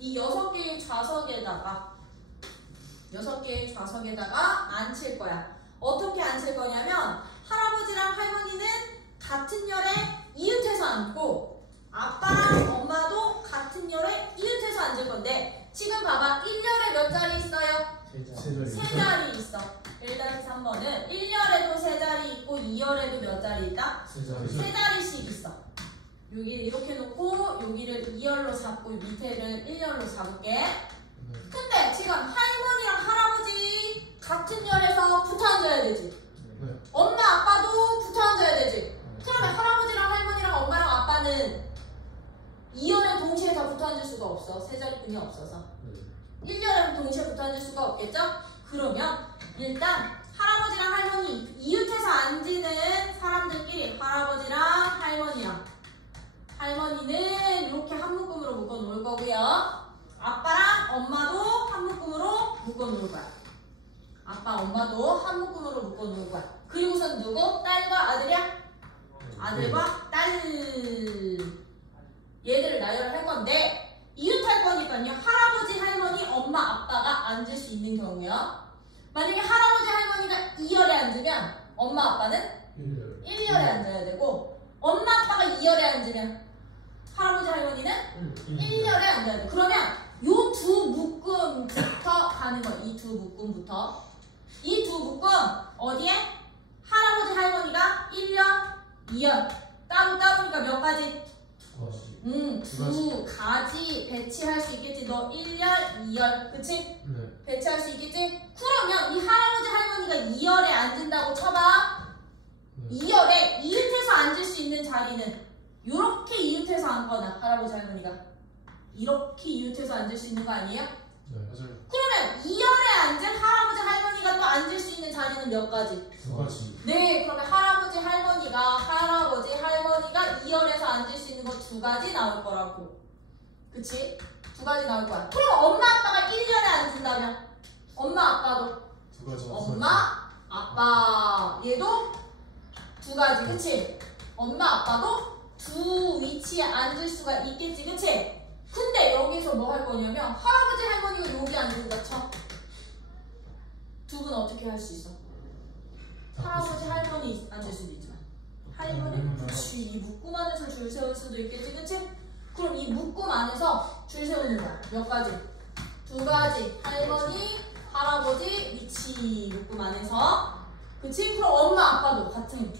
이 6개의 좌석에다가 앉힐 거야. 어떻게 앉힐 거냐면 할아버지랑 할머니는 같은 열에 이웃해서 앉고 아빠랑 엄마도 같은 열에 이웃해서 앉을 건데 지금 봐봐. 1열에 몇 자리 있어요? 세 자리 있어. 1-3번은 1열에도 세 자리 있고 2열에도 몇 자리 있다? 세 자리씩 있어. 여기 이렇게 놓고 여기를 2열로 잡고 밑에를 1열로 잡을게. 근데 지금 할머니랑 할아버지 같은 열에서 붙어 앉아야 되지. 엄마 아빠도 붙어 앉아야 되지. 그러면 할아버지랑 할머니랑 엄마랑 아빠는 2열에 동시에 다 붙어 앉을 수가 없어. 세 자리뿐이 없어서. 1열에는 동시에 붙어 앉을 수가 없겠죠? 그러면 일단 할아버지랑 할머니 이웃해서 앉는 사람들끼리 할아버지랑 할머니는 이렇게 한 묶음으로 묶어 놓을 거고요. 아빠랑 엄마도 한 묶음으로 묶어 놓을 거야. 아빠 엄마도 한 묶음으로 묶어 놓을 거야. 그리고선 누구? 딸과 아들이야? 아들과 딸. 얘들을 나열을 할 건데 이웃할 거니까요. 할아버지, 할머니, 엄마, 아빠가 앉을 수 있는 경우요. 만약에 할아버지, 할머니가 2열에 앉으면 엄마, 아빠는 1열에 앉아야 되고 엄마, 아빠가 2열에 앉으면 할아버지, 할머니는 1열에 앉아야 돼. 그러면 요 두 묶음부터 가는 거야. 이 두 묶음부터. 이 두 묶음 어디에? 할아버지, 할머니가 1열, 2열. 따로따로니까 몇 가지? 두 가지 배치할 수 있겠지. 너 1열, 2열. 그치? 네. 배치할 수 있겠지? 그러면 이 할아버지, 할머니가 2열에 앉는다고 쳐봐. 2열에 이웃해서 앉을 수 있는 자리는 이렇게 이웃해서 앉거나 할아버지, 할머니가 이렇게 이웃해서 앉을 수 있는 거 아니에요? 네, 맞아요. 그러면 2열에 앉은 할아버지, 할머니가 또 앉을 수 있는 자리는 몇 가지? 2가지. 네, 그러면 할아버지, 할머니가 2열에서 앉을 수 있는 거 2가지 나올 거라고. 그치? 2가지 나올 거야. 그럼 엄마, 아빠가 1열에 앉는다면 엄마, 아빠도 2가지. 엄마, 아빠 얘도 2가지. 그치? 엄마, 아빠도 두 위치에 앉을 수가 있겠지. 그치? 근데 여기서 뭐 할 거냐면 할아버지, 할머니가 여기 앉는다 쳐. 두 분 어떻게 할 수 있어? 할아버지, 할머니 앉을 수도 있지만 할머니, 그치, 이 묶음 안에서 줄 세울 수도 있겠지. 그치? 그럼 이 묶음 안에서 줄 세우는 거야. 몇 가지? 2가지. 할머니, 할아버지 위치 묶음 안에서. 그치? 그럼 엄마, 아빠도 같은.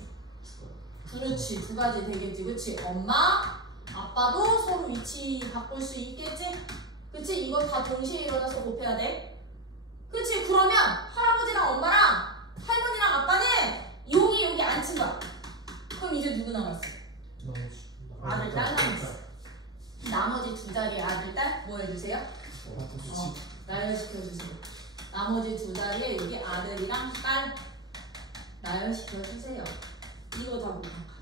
그렇지. 2가지 되겠지. 그치? 엄마, 아빠도 서로 위치 바꿀 수 있겠지? 그치? 이거 다 동시에 일어나서 곱해야 돼. 그치? 그러면 할아버지랑 엄마랑 할머니랑 아빠는 여기 앉힌 거야. 그럼 이제 누구 남았어? 아들, 딸 남았어. 나머지 2자리에 아들, 딸 뭐 해주세요? 나열시켜주세요. 나머지 2자리에 여기 아들이랑 딸 나열시켜주세요. 이거 다 곱한가?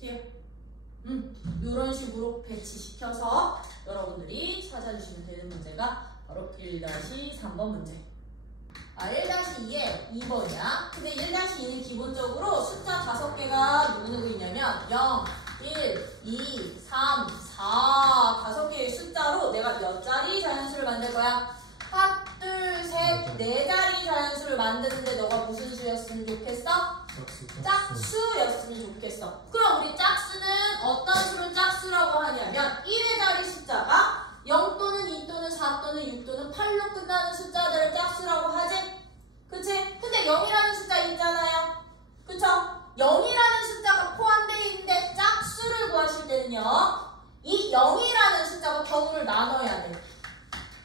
뒤에 이런 식으로 배치시켜서 여러분들이 찾아주시면 되는 문제가 바로 1-3번 문제. 1-2에 2번이야. 근데 1-2는 기본적으로 숫자 5개가 누구 있냐면 0, 1, 2, 3, 4 5개의 숫자로 내가 몇 자리 자연수를 만들 거야? 하나, 둘, 셋, 4자리 자연수를 만드는데 너가 무슨 수였으면 좋겠어? 짝수였으면 좋겠어. 그럼 우리 짝수는 어떤 수를 짝수라고 하냐면 1의 자리 숫자가 0 또는 2 또는 4 또는 6 또는 8로 끝나는 숫자들을 짝수라고 하지? 그치? 근데 0이라는 숫자 있잖아요. 그쵸? 0이라는 숫자가 포함되어 있는데 짝수를 구하실 때는요, 이 0이라는 숫자가 경우를 나눠야 돼.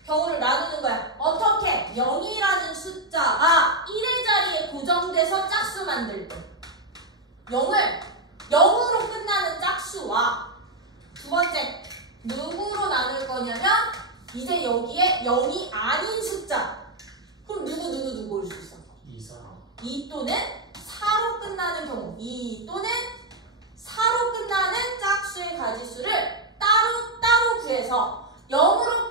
경우를 나누는 거야. 어떻게? 0이라는 숫자가 1의 자리에 고정돼서 짝수 만들 때 0을 0으로 끝나는 짝수와 두 번째 누구로 나눌 거냐면 이제 여기에 0이 아닌 숫자. 그럼 누구 올 수 있어? 2 또는 4로 끝나는 경우. 2 또는 4로 끝나는 짝수의 가지수를 따로 구해서 0으로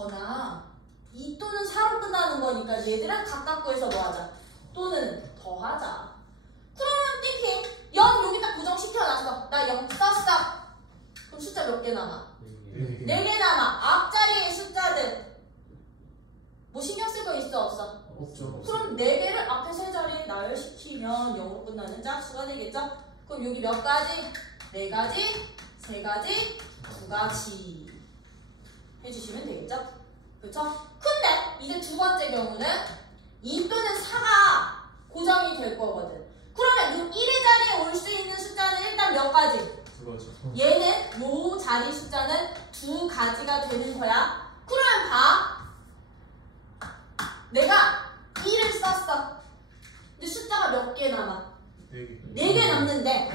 거나 2 또는 4로 끝나는 거니까 얘들은 각각 구해서 뭐 하자? 또는 더하자. 그러면 띵킹 0 여기다 고정시켜놨어. 나 0 썼어. 그럼 숫자 몇 개 남아? 4개 남아. 앞자리의 숫자들 뭐 신경 쓸 거 있어 없어? 없죠. 그럼 4개를 앞에 세 자리에 나열시키면 0으로 끝나는 짝수가 되겠죠? 그럼 여기 몇 가지? 4가지, 3가지, 2가지 해주시면 되겠죠? 그렇죠? 근데 이제 두 번째 경우는 2 또는 4가 고정이 될 거거든. 그러면 이 1의 자리에 올 수 있는 숫자는 일단 몇 가지? 2가지. 얘는 요 자리 숫자는 2가지가 되는 거야. 그러면 봐. 내가 1을 썼어. 근데 숫자가 몇 개 남아? 4개. 4개 남는데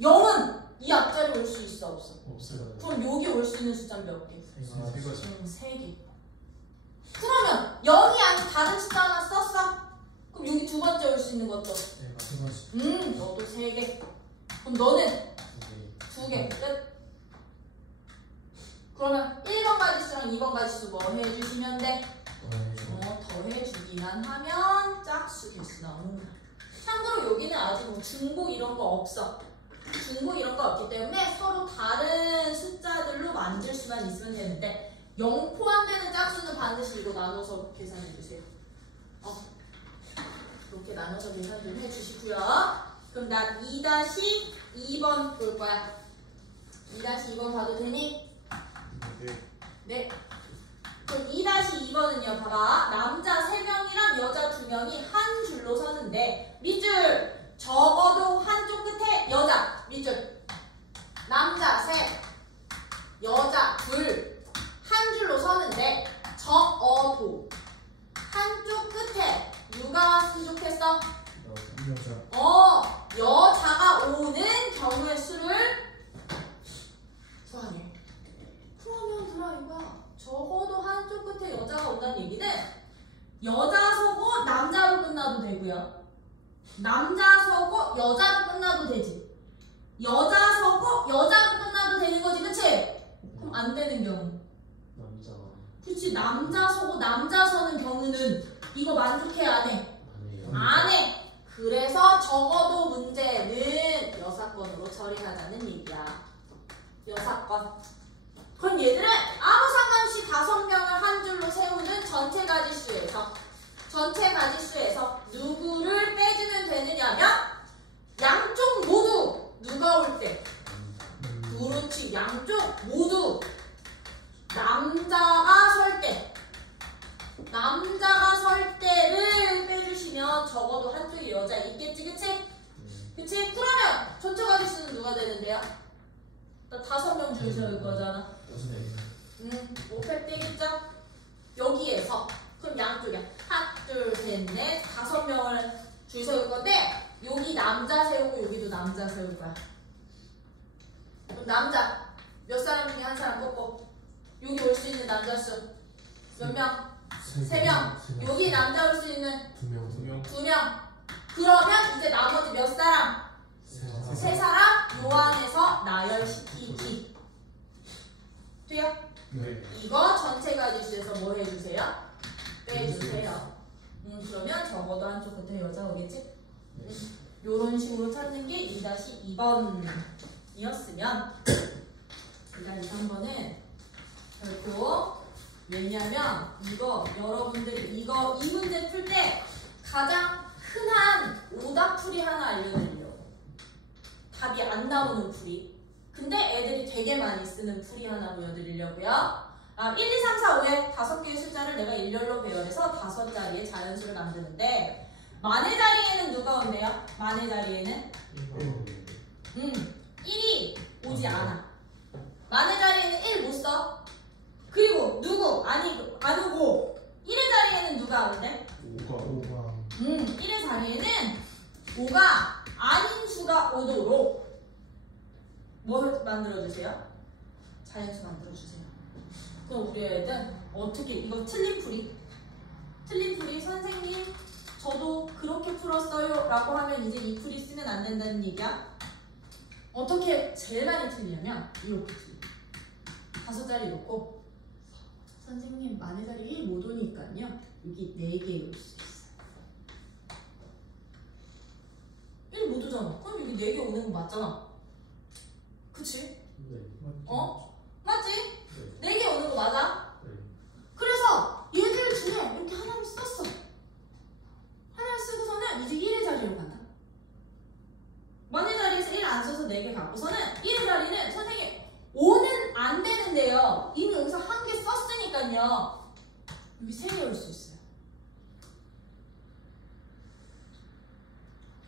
0은 이 앞자리에 올 수 있어 없어? 없어요. 그럼 여기 올 수 있는 숫자는 몇 개? 3가지. 3개. 그러면 0이 아닌 다른 숫자 하나 썼어? 그럼 여기 두 번째 올 수 있는 것도 3가지. 너도 3개. 그럼 너는 2개. 끝. 그러면 1번 가지수랑 2번 가지수 뭐 해주시면 돼? 더해주기만 하면 짝수 개수 나오는 거야. 참고로 여기는 아직 뭐 중복 이런 거 없어. 중복 이런 거 없기 때문에 서로 다른 숫자들로 만들 수만 있으면 되는데 0 포함되는 짝수는 반드시 이거 나눠서 계산해 주세요. 이렇게 나눠서 계산 좀 해주시고요. 그럼 난 2-2번 볼 거야. 2-2번 봐도 되니? 네. 그럼 2-2번은요, 봐봐. 남자 3명이랑 여자 2명이 한 줄로 서는데, 밑줄 적어도 한쪽 끝에 여자, 밑줄 남자 3, 여자 2, 한 줄로 서는데, 적어도 한쪽 끝에 누가 왔으면 좋겠어? 여자가 오는 경우의 수를 구하래. 그러면 들어 이거야. 적어도 한쪽 끝에 여자가 온다는 얘기는 여자 서고 남자로 끝나도 되고요. 남자 서고 여자로 끝나도 되지. 여자 서고 여자로 끝나도 되는 거지, 그치? 그럼 안 되는 경우. 그치, 남자 서고 남자 서는 경우는 이거 만족해, 안 해? 안 해. 그래서 적어도 문제는 여사건으로 처리하자는 얘기야. 여사건. 그럼 얘들은 아무 상관없이 5명을 한 줄로 세우는 전체 가지수에서 누구를 빼주면 되느냐면 양쪽 모두 누가 올 때? 그렇지, 양쪽 모두 남자가 설 때를 빼주시면 적어도 한쪽에 여자 있겠지, 그치? 그치? 그러면 전체 가지수는 누가 되는데요? 나 5명 줄 세울 거잖아. 5패 떼겠죠? 여기에서 그럼 양쪽에 하나, 둘, 셋, 넷, 5명을 줄 세울 건데 여기 남자 세우고 여기도 남자 세울 거야. 그럼 남자 몇 사람 중에 한 사람 뽑고 여기 올 수 있는 남자 수 몇 명? 3명. 여기 남자 올 수 있는 2명. 그러면 이제 나머지 몇 사람? 3사람 요 안에서 나열시키기. 돼요? 네. 이거 전체 가지수에서 뭐 해주세요? 빼주세요. 그러면 적어도 한쪽 끝에 여자 오겠지? 요런 식으로 찾는 게 2-2번이었으면 2-3번은 결코 왜냐면 이거 여러분들이 이 문제 풀 때 가장 흔한 오답풀이 하나 알려드리려고. 답이 안 나오는 풀이. 근데 애들이 되게 많이 쓰는 풀이 하나 보여드리려고요. 1, 2, 3, 4, 5에 5개의 숫자를 내가 일렬로 배열해서 5자리의 자연수를 만드는데 만의 자리에는 누가 온대요? 만의 자리에는 1이 오지 않아. 만의 자리에는 1 못 써. 그리고 누구? 안 오고 1의 자리에는 누가 온대? 1의 자리에는 5가 아닌 수가 오도록 뭘 만들어주세요? 자연수 만들어주세요. 그럼 우리 애들 어떻게 이거 틀린 풀이 선생님 저도 그렇게 풀었어요 라고 하면 이제 이 풀이 쓰면 안 된다는 얘기야. 어떻게 제일 많이 틀리냐면 이렇게 틀려. 5자리 놓고 선생님 만의 자리 1 못 오니까요 여기 4개 올 수 있어요. 1 못 오잖아. 그럼 여기 4개 오는 거 맞잖아. 그치? 네. 어?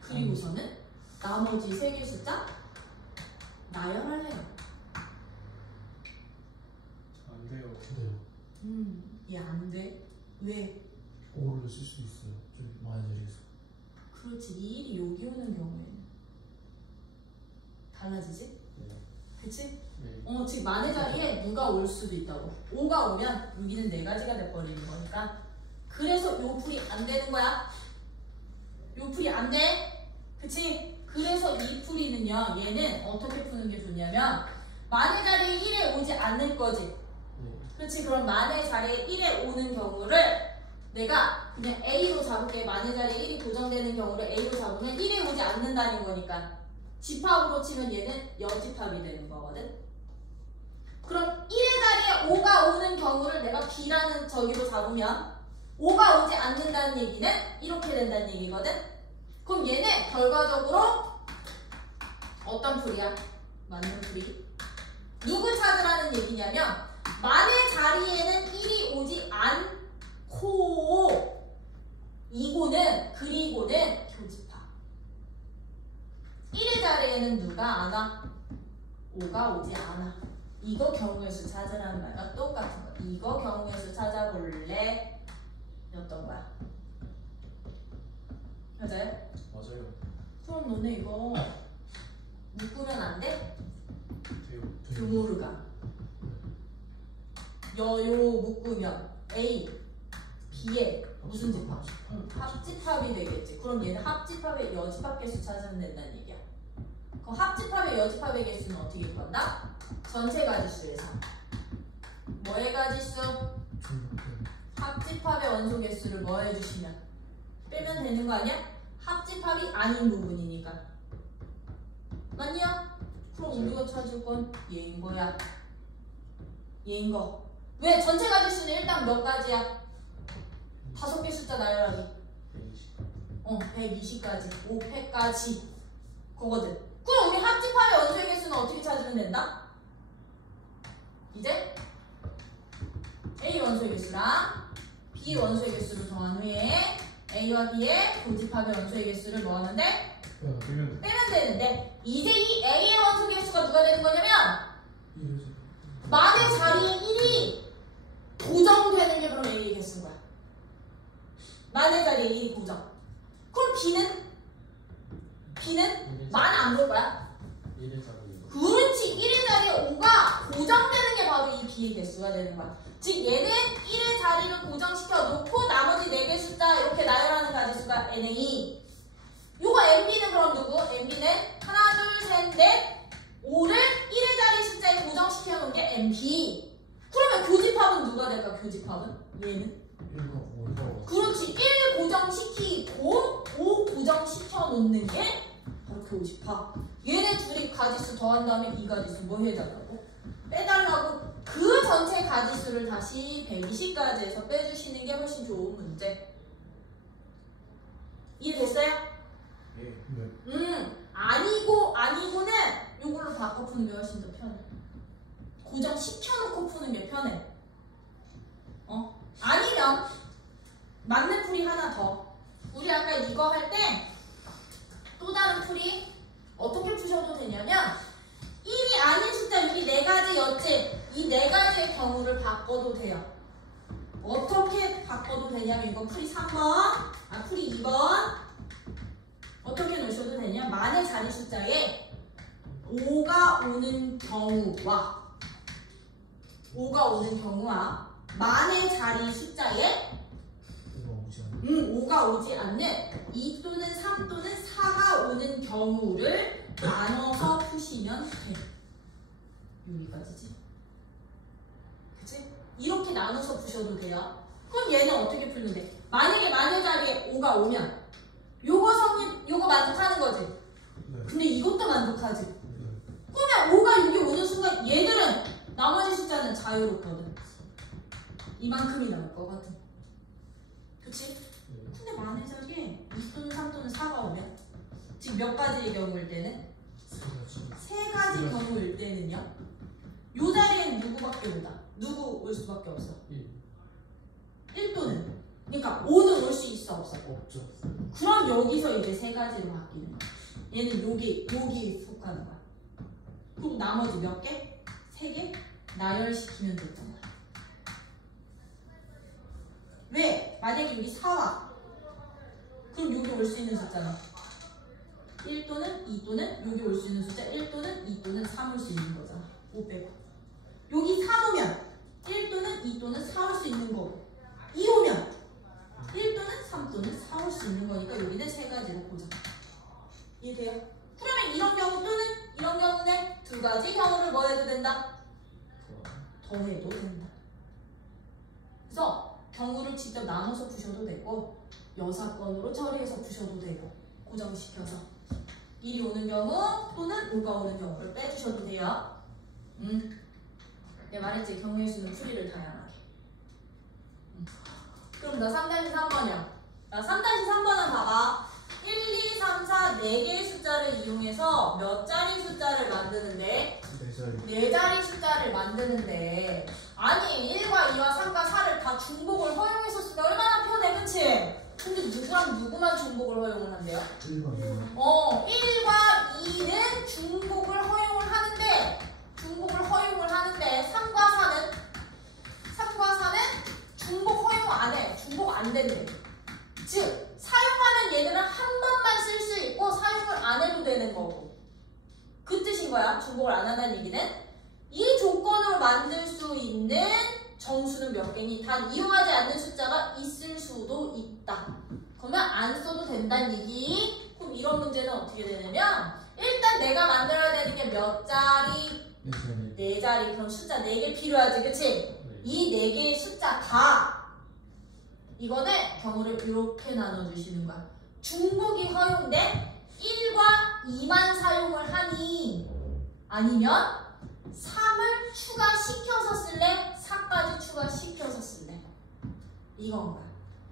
그리고서는 나머지 3개 숫자 나열할래요. 안 돼요. 근데요. 얘 안 돼. 왜? 5를 쓸 수도 있어요. 좀 많은 자리에서. 그렇지. 이 1이 여기 오는 경우에는 달라지지? 네. 그치? 네. 즉 만의 자리에 누가 올 수도 있다고. 5가 오면 여기는 4가지가 돼버리는 거니까. 그래서 요 풀이 안 되는 거야. 요 풀이 안 돼. 그치? 그래서 이 풀이는요. 얘는 어떻게 푸는 게 좋냐면 만의 자리에 1에 오지 않을 거지. 네. 그렇지. 그럼 만의 자리에 1에 오는 경우를 내가 그냥 A로 잡을게. 만의 자리에 1이 고정되는 경우를 A로 잡으면 1에 오지 않는다는 거니까 집합으로 치면 얘는 여집합이 되는 거거든. 그럼 1의 자리에 5가 오는 경우를 내가 B라는 저기로 잡으면 5가 오지 않는다는 얘기는 이렇게 된다는 얘기거든. 그럼 얘는 결과적으로 어떤 풀이야? 맞는 풀이. 누구 찾으라는 얘기냐면 만의 자리에는 1이 오지 않고 그리고는 교집합. 1의 자리에는 누가 안 와? 5가 오지 않아. 이거 경우의 수 찾으라는 말과 똑같은 거야. 이거 경우의 수 찾아볼래? 였던 거야. 맞아요? 맞아요. 그럼 너네 이거 묶으면 안 돼? 돼요. 교모르가 여요 묶으면 A, B에 무슨 집합? 합집합이 되겠지. 그럼 얘는 합집합의 여집합 개수 찾으면 된다는 얘기야. 그럼 합집합의 여집합의 개수는 어떻게 구한다? 전체 가지수에서 뭐의 가지수? 합집합의 원소 개수를 뭐 해주시면 빼면 되는 거 아니야? 합집합이 아닌 부분이니까. 맞냐? 그럼 우리가 찾을 건 얘인 거야. 얘인 거. 왜? 전체 가지수는 일단 몇 가지야? 5개 숫자 나열하기. 120까지. 5패까지. 그거든. 그럼 우리 합집합의 원소의 개수는 어떻게 찾으면 된다? 이제 A 원소의 개수랑 B 원소의 개수를 정한 후에 A와 B의 고집합의 원소의 개수를 뭐 하면 돼? 빼면 되는데 이제 이 A의 원소 개수가 누가 되는 거냐면 만의 자리에 1이 고정되는 게 그럼 A의 개수인 거야. 만의 자리에 1이 고정. 그럼 B는 만 안 볼 거야. 1의 자리에. 그렇지. 1의 자리에 5가 고정되는 게 바로 이 B의 개수가 되는 거야. 즉 얘는 1의 자리를 고정시켜 놓고 나머지 4개 숫자 이렇게 나열하는 가지수가 NA. 요거 MB는 그럼 누구? MB는 하나, 둘, 셋, 넷, 5를 1의 자리 숫자에 고정시켜 놓은 게 MB. 그러면 교집합은 누가 될까? 교집합은? 얘는? 1과 5가 그렇지. 1 고정시키고 5 고정시켜 놓는 게 바로 교집합. 얘네 둘이 가지수 더한 다음에 이 가지수 뭐 해달라고? 빼달라고. 그 전체 가지수를 다시 120까지에서 빼주시는 게 훨씬 좋은 문제. 이해됐어요? 네. 아니고는 이걸로 바꿔 푸는 게 훨씬 더 편해. 고정 시켜놓고 푸는 게 편해. 아니면 맞는 풀이 하나 더. 우리 아까 이거 할 때 또 다른 풀이 어떻게 푸셔도 되냐면 1이 아닌 숫자 여기 4가지였지. 이 4가지의 경우를 바꿔도 돼요. 어떻게 바꿔도 되냐면 이거 풀이 3번, 풀이 2번 어떻게 놓으셔도 되냐? 만의 자리 숫자에 5가 오는 경우와 만의 자리 숫자에 5가 오지 않는 2 또는 3 또는 4가 오는 경우를 나눠서 푸시면 돼. 여기까지지. 그치? 이렇게 나눠서 푸셔도 돼요. 그럼 얘는 어떻게 풀는데? 만약에 만의 자리에 5가 오면 요거 만족하는 거지? 네. 근데 이것도 만족하지? 그러면 5가 여기 오는 순간 얘들은 나머지 숫자는 자유롭거든. 이만큼이 나올 거거든. 그치? 근데 만의 자리에 2 또는 3 또는 4가 오면 지금 몇 가지의 경우일 때는? 3가지 경우일 때는요? 요 자리엔 누구밖에 온다? 누구 올 수밖에 없어? 1 또는? 그러니까 5는 올 수 있어 없어? 없죠. 그러면 그럼 여기서 이제 세 가지로 바뀌는 거야. 얘는 여기에 속하는 거야. 그럼 나머지 몇 개? 세 개? 나열시키면 됐던 거야. 왜? 만약에 여기 4와 그럼 여기 올 수 있는 숫자는 1 또는 2 또는 여기 올 수 있는 숫자 1 또는 2 또는 3 올 수 있는 거잖아. 5 빼고. 여기 3 오면 1 또는 2 또는 4 올 수 있는 거고 2 오면 1 또는 3 또는 4 올 수 있는 거니까 여기는 세 가지로 보자. 이해돼요? 그러면 이런 경우 또는 이런 경우는 두 가지 경우를 뭐 해도 된다? 더해도 된다. 그래서 경우를 직접 나눠서 푸셔도 되고 여사건으로 처리해서 푸셔도 되고 고정시켜서 1이 오는 경우 또는 5가 오는 경우를 빼주셔도 돼요. 내가 말했지 경우의 수는 풀이를 다양하게. 그럼 나 3-3번이야. 나 3-3번은 봐봐. 1, 2, 3, 4 4개의 숫자를 이용해서 몇 자리 숫자를 만드는데? 4자리 숫자를 만드는데 아니 1과 2와 3과 4를 다 중복을 허용했었으니까 얼마나 편해, 그치? 근데 누구랑 누구만 중복을 허용을 한대요? 1번 2번 1과 2는 중복을 허용을 하는데 3과 4는 중복 허용 안 해. 중복 안 된대. 즉 사용하는 얘들은 한 번만 쓸 수 있고 사용을 안 해도 되는 거고 그 뜻인 거야. 중복을 안 한다는 얘기는 이 조건으로 만들 수 있는 정수는 몇 개니? 단 이용하지 않는 숫자가 있을 수도 있다. 그러면 안 써도 된다는 얘기. 그럼 이런 문제는 어떻게 되냐면 일단 내가 만들어야 되는 게 몇 자리? 4자리. 그럼 숫자 4개 필요하지, 그치? 이 4개의 숫자가 이거는 경우를 이렇게 나눠주시는 거야. 중복이 허용된 1과 2만 사용을 하니 아니면 3을 추가시켜서 쓸래? 4까지 추가시켜서 쓸래? 이건 거야.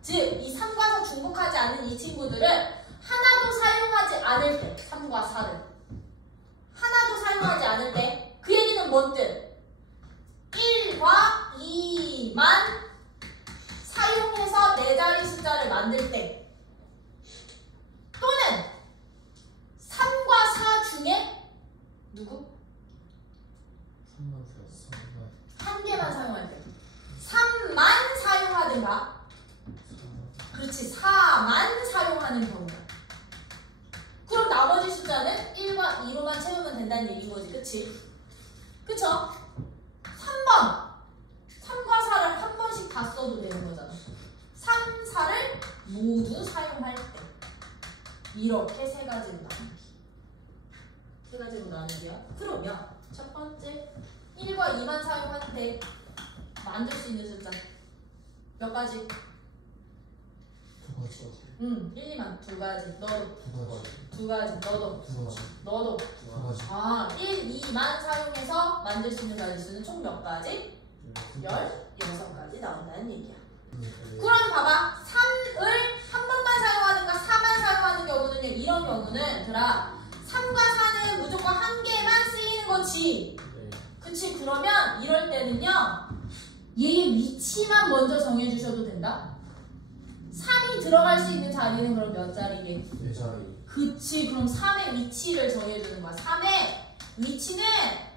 즉, 이 3과 4 중복하지 않는 이 친구들을 하나도 사용하지 않을 때 3과 4를 하나도 사용하지 않을 때 그 얘기는 뭔 뜻? 1과 2만 사용해서 4자리 숫자를 만들 때 또는 3과 4 중에 누구? 3번 한 개만 사용할 때 3만 사용하든가 그렇지 4만 사용하는 경우야. 그럼 나머지 숫자는 1과 2로만 채우면 된다는 얘기인 거지, 그치? 그쵸? 3번 3과 4를 한 번씩 다 써도 되는 거잖아. 3, 4를 모두 사용할 때 이렇게 세 가지로 나누기. 세 가지로 나누기야. 그러면 첫 번째 1과 2만 사용할 때 만들 수 있는 숫자 몇 가지? 2가지 1, 2만 두 가지. 너도 2가지 두 가지. 너도 2가지 너도 2가지 1, 2만 사용해서 만들 수 있는 가지수는 총 몇 가지? 16가지 나온다는 얘기야. 그럼 봐봐. 3을 한 번만 사용하는가 4만 사용하는 경우는 이런 경우는 들아 3과 4는 무조건 한 개만 쓰이는 거지. 그치? 그러면 이럴 때는요 얘의 위치만 먼저 정해주셔도 된다. 3이 들어갈 수 있는 자리는 그럼 몇 자리게? 4자리 그치. 그럼 3의 위치를 정해주는 거야. 3의 위치는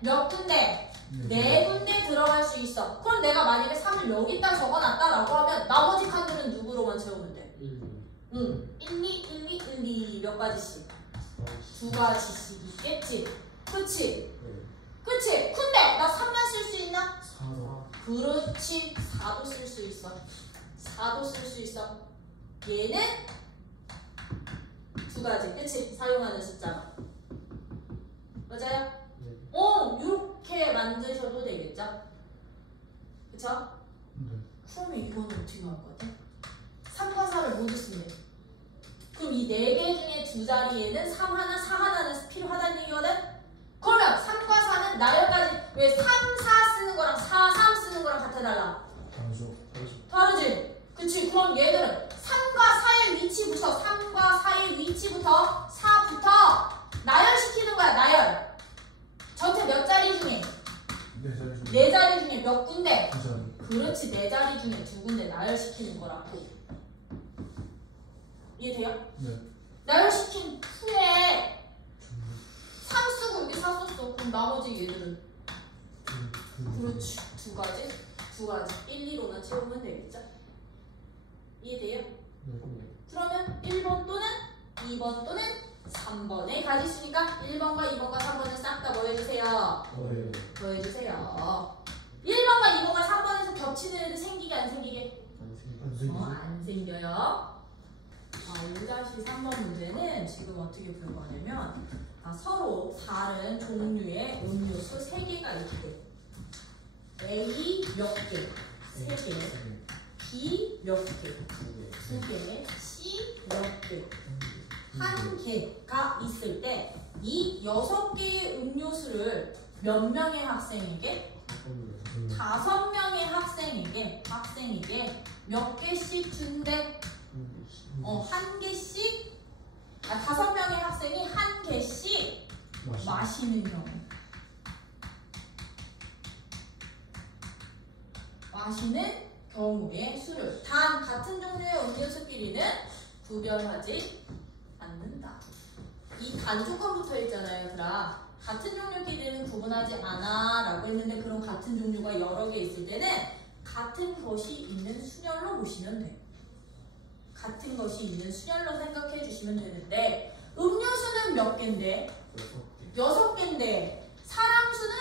몇 군데? 4군데 들어갈 수 있어. 그럼 내가 만약에 3을 여기다 적어놨다라고 하면 나머지 칸들은 누구로만 채우면 돼? 1, 2, 1, 2 몇 가지씩? 2가지씩 있겠지? 그치? 그치? 근데 나 3만 쓸 수 있나? 4도 그렇지. 4도 쓸 수 있어. 4도 쓸 수 있어. 얘는 2가지. 그치? 사용하는 숫자가. 맞아요? 이렇게 만드셔도 되겠죠? 그쵸? 네 그러면 이거는 어떻게 나올 것 같아? 3과 4를 모두 쓴대. 그럼 이 4개 중에 2자리에는 3 하나, 4 하나는 필요하다는 얘기거든? 그러면 3과 4는 나열까지 왜 3, 4 쓰는 거랑 4, 3 쓰는 거랑 같아달라? 다르죠 다르지? 그치? 그럼 얘들은 3과 4의 위치부터 4부터 나열시키는 거야, 나열. 전체 몇 자리 중에? 4자리 4자리 중에 몇 군데? 2자리 그렇지. 4자리 중에 2군데 나열시키는 거라고. 이해돼요? 네. 나열시킨 후에 3 쓰고 여기 4 썼어. 그럼 나머지 얘들은 그렇지. 두 가지. 1, 2로만 채우면 되겠죠? 이해돼요? 네. 그러면 1번 또는 2번 또는 3번에 가지시니까 1번과 2번과 3번을 싹 다 뭐 해주세요? 네. 더해주세요. 1번과 2번과 3번에서 겹치는 애들 생기게 안 생기게? 안 생기지? 안 생겨요. 1-3번 문제는 지금 어떻게 풀 거냐면 서로 다른 종류의 음료수 3개가 있대. A 몇 개? 3개. B 몇 개? 2개. C 몇 개? 1개가 있을 때 이 6개의 음료수를 몇 명의 학생에게? 5명의 학생에게 몇 개씩 준대? 1개씩? 5명의 학생이 1개씩 마시는 경우. 마시는 경우의 수를. 단 같은 종류의 음료수끼리는 구별하지 않는다. 이 단 조건 붙어 있잖아요, 얘들아. 같은 종류끼리는 구분하지 않아 라고 했는데, 그럼 같은 종류가 여러 개 있을 때는 같은 것이 있는 순열로 보시면 돼. 같은 것이 있는 순열로 생각해 주시면 되는데, 음료수는 몇 개인데? 6개인데 사람 수는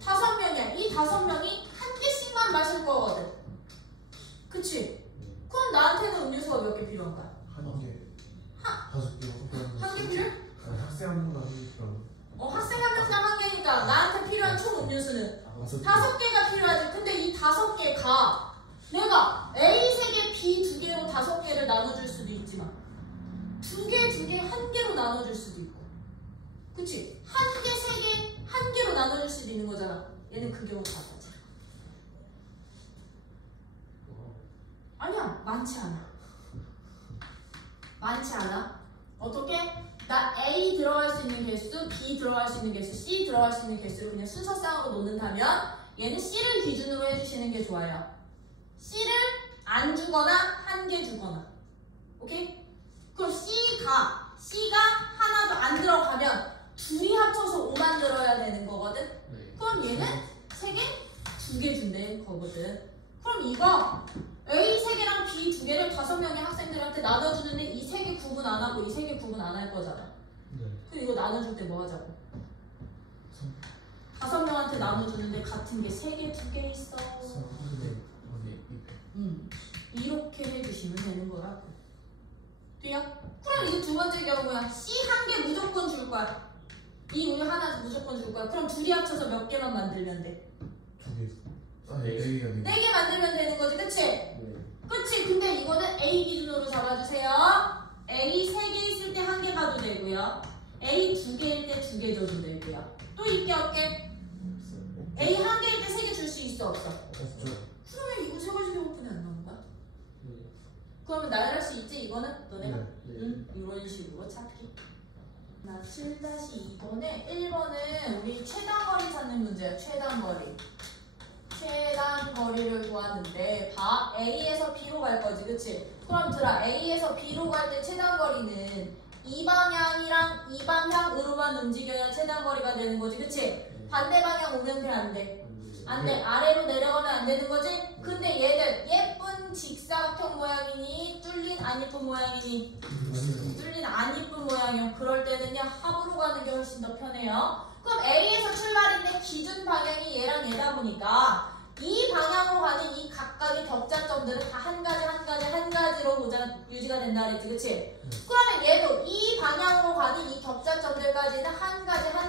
5명이야. 이 5명이 1개씩만 마실 거거든. 그치? 그럼 나한테는 음료수가 몇 개 필요한 거야? 1개. 5개. 1개 필요? 학생 한 명당 1개 필요한. 학생 한 명당 1개니까 나한테 필요한 총 음료수는 5개가 필요하지. 근데 이 5개가 내가 A 3개, B 2개로 5개를 나눠줄 수도 있지만 2개, 1개로 나눠줄 수도 있고, 그치? 1개, 3개, 1개로 나눠줄 수도 있는 거잖아. 얘는 그 경우 다 가지. 아니야, 많지 않아. 어떻게? 나 A 들어갈 수 있는 개수, B 들어갈 수 있는 개수, C 들어갈 수 있는 개수를 그냥 순서상으로 놓는다면 얘는 C를 기준으로 해주시는 게 좋아요. C를 안 주거나 1개 주거나. 오케이? 그럼 C가 하나도 안 들어가면 둘이 합쳐서 5만 들어야 되는 거거든? 그럼 얘는 3개? 2개 준대 거거든. 그럼 이거 A 3개랑 B 2개를 5명의 학생들한테 나눠주는데 이 3개 구분 안 하고 이 3개 구분 안 할 거잖아. 네. 그럼 이거 나눠줄 때 뭐 하자고? 5명한테 나눠주는데 같은 게 3개, 2개 있어. 이렇게 해주시면 되는 거야. 돼요? 그럼 이제 두 번째 경우야. C 1개 무조건 줄 거야. 이 우유 하나 무조건 줄 거야. 그럼 둘이 합쳐서 몇 개만 만들면 돼? 2개. 4개 만들면 되는 거지, 그치? 그치? 근데 이거는 A 기준으로 잡아주세요. A 3개 있을 때 1개 가도 되고요. A 2개일 때 2개 줘도 되고요. 또 있게 없게? A 1개일 때 3개 줄 수 있어, 없어? 그러면 이거 3가지 경우뿐이 안 나온 거야? 그러면 나열할 수 있지? 이거는? 너네가? 응? 이런 식으로 찾기. 7-2번에 1번은 우리 최단거리 찾는 문제야. 최단거리를 구하는데 봐. A에서 B로 갈 거지, 그치? 그럼 들아, A에서 B로 갈 때 최단거리는 이 방향이랑 이 방향으로만 움직여야 최단거리가 되는 거지, 그치? 반대 방향 오면 돼, 안 돼? 안 돼. 아래로 내려가면 안 되는 거지? 근데 얘들 예쁜 직사각형 모양이니 뚫린 안 예쁜 모양이니? 뚫린 안 예쁜 모양이요. 그럴 때는요, 합으로 가는 게 훨씬 더 편해요. 그럼 A에서 출발인데 기준 방향이 얘랑 얘다 보니까 이 방향으로 가는 이 각각의 격자점들은 다 한 가지로 유지가 된다 그랬지, 그치? 그러면 얘도 이 방향으로 가는 이 격자점들까지는 한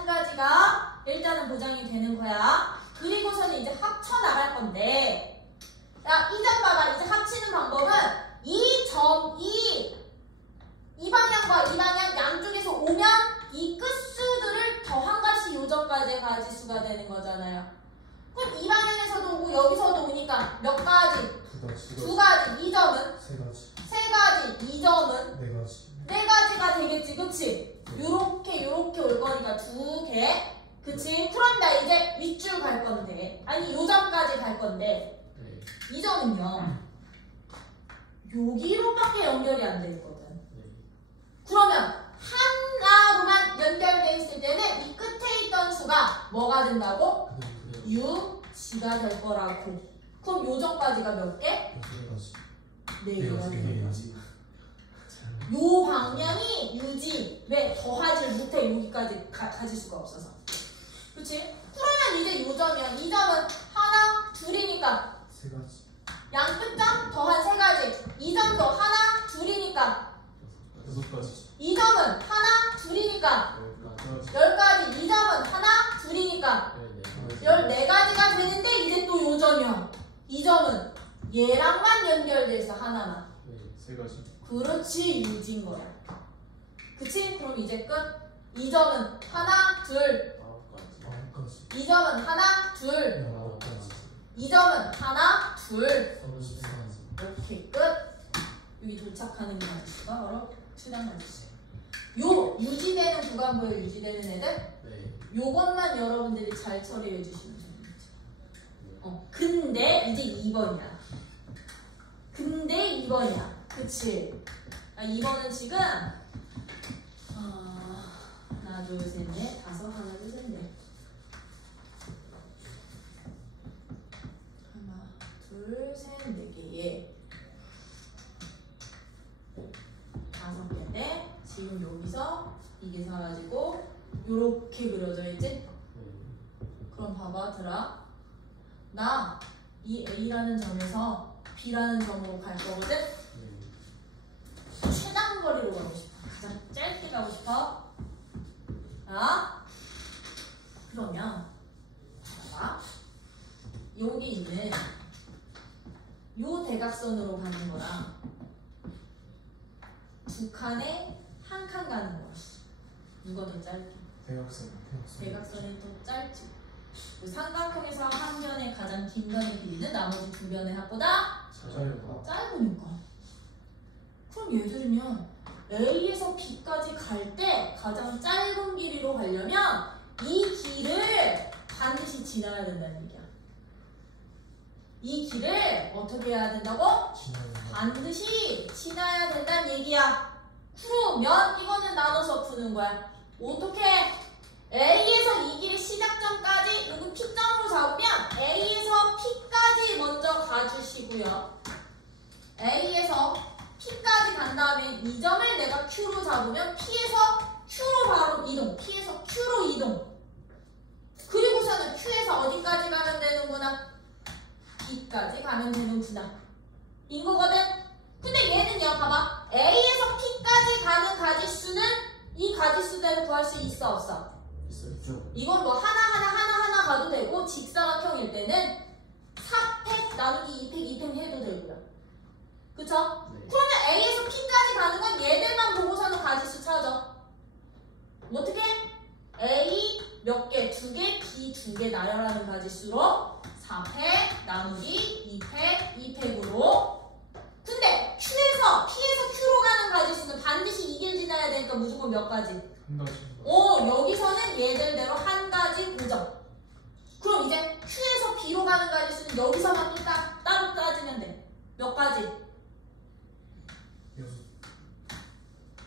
가지가 일단은 보장이 되는 거야. 그리고서는 이제 합쳐 나갈 건데, 야, 이 점 봐봐. 이제 합치는 방법은 이 방향과 이 방향 양쪽에서 오면 이 끝수들을 더한 값이 요 점까지의 가지수가 되는 거잖아요. 그럼 이 방향에서도 오고 여기서도 오니까 몇 가지? 2가지. 이 점은? 3가지. 이 점은? 4가지가 되겠지, 그치? 요렇게 올 거니까 2개. 그치? 그럼 나 이제 윗줄 갈 건데, 아니 요 점까지 갈 건데, 이 점은요 여기로밖에 연결이 안 돼 있거든. 그러면 하나로만 연결되어 있을 때는 이 끝에 있던 수가 뭐가 된다고? 유지가 될 거라고. 그럼 요정까지가 몇 개? 6개까지. 네 네, 개가 여섯 개. 되는 거지. 요 방향이 유지. 왜? 더하질 못해. 여기까지 가질 수가 없어서. 그치? 그러면 이제 요점이야. 이 점은 하나, 둘이니까 3가지. 양 끝점 더한 3가지. 이 점도 하나, 둘이니까 6가지. 이 점은 하나, 둘이니까 10가지. 이 점은 하나, 둘이니까 14가지가 되는데 이제 또 요점이야. 이 점은 얘랑만 연결돼서 하나만. 네, 3가지. 그렇지, 유지인 거야. 그치? 그럼 이제 끝. 이 점은 하나, 둘. 9가지. 9가지. 이 점은 하나, 둘. 9가지. 이 점은 하나, 둘. 34가지. 이렇게 끝. 여기 도착하는 가지수가 바로 최단 가지수. 요 유지되는 구간부에 유지되는 애들 네. 요것만 여러분들이 잘 처리해 주시면 됩니다. 근데 이제 2번이야. 근데 2번이야. 그치? 2번은 지금 하나, 둘, 셋, 넷, 다섯, 하나, 둘, 셋, 넷. 하나, 둘, 셋, 네 개에 5개인데 지금 여기서 이게 사라지고 요렇게 그려져 있지? 네. 그럼 봐봐 들아. 나 이 A라는 점에서 B라는 점으로 갈 거거든? 네. 최단 거리로 가고 싶어. 가장 짧게 가고 싶어. 그러면 봐봐. 여기 있는 요 대각선으로 가는 거랑 두 칸에 한 칸 가는 거야. 누가 더 짧게? 대각선. 대각선이 더 짧지. 그 삼각형에서 한 변의 가장 긴 변의 길이는 나머지 두 변의 합보다 짧아. 짧으니까. 그럼 얘들은요, A에서 B까지 갈 때 가장 짧은 길이로 가려면 이 길을 반드시 지나야 된다는 얘기야. 이 길을 어떻게 해야 된다고? 반드시 지나야 된다는 얘기야. 그러면 이거는 나눠서 푸는 거야. 어떻게? A에서 이 길의 시작점까지 여기 P점으로 잡으면 A에서 P까지 먼저 가주시고요. A에서 P까지 간 다음에 이 점을 내가 Q로 잡으면 P에서 Q로 바로 이동. P에서 Q로 이동. 그리고서는 Q에서 어디까지 가면 되는구나? B까지 가면 되는구나. 인 거거든? 근데 얘는요, 봐봐. A에서 P까지 가는 가지수는 이 가지수대로 구할 수 있어, 없어? 있죠. 이건 뭐 하나 가도 되고, 직사각형일 때는 4팩 나누기 2팩, 2팩 해도 되고요. 그쵸? 네. 그러면 A에서 P까지 가는 건 얘들만 보고서는 가지수 찾아. 어떻게? A 몇 개? 2개, B 2개 나열하는 가지수로 4팩 나누기 2팩, 2팩으로. 근데 Q에서 P에서 Q로 가는 가지수는 반드시 이 길 지나야 되니까 무조건 몇 가지? 한 가지. 여기서는 얘들대로 한 가지 고정. 그럼 이제 Q에서 B로 가는 가지수는 여기서만 또 따로 따지면 돼. 몇 가지? 6.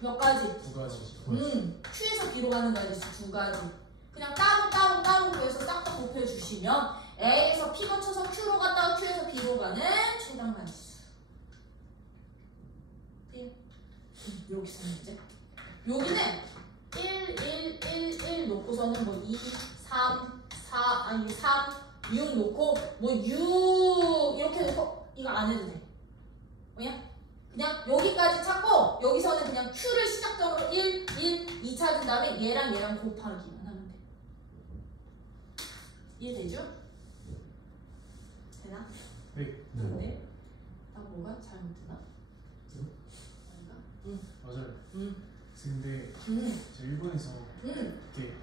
몇 가지? 2가지. Q에서 B로 가는 가지수 2가지. 그냥 따로 구해서 싹 다 곱해주시면 A에서 P 거쳐서 Q로 갔다가 Q에서 B로 가는 최단 가지수. 여기서는 이제 여기는 1 놓고서는 뭐 2, 3, 6 놓고 뭐 6 이렇게 놓고 이거 안 해도 돼. 뭐냐? 그냥 여기까지 찾고 여기서는 그냥 Q를 시작점으로 2 찾은 다음에 얘랑 곱하기만 하면 돼. 이해되죠? 되나? 네. 네. 나 뭐가 잘못되나? 아닌가? 맞아요. 근데 저 일본에서 이렇게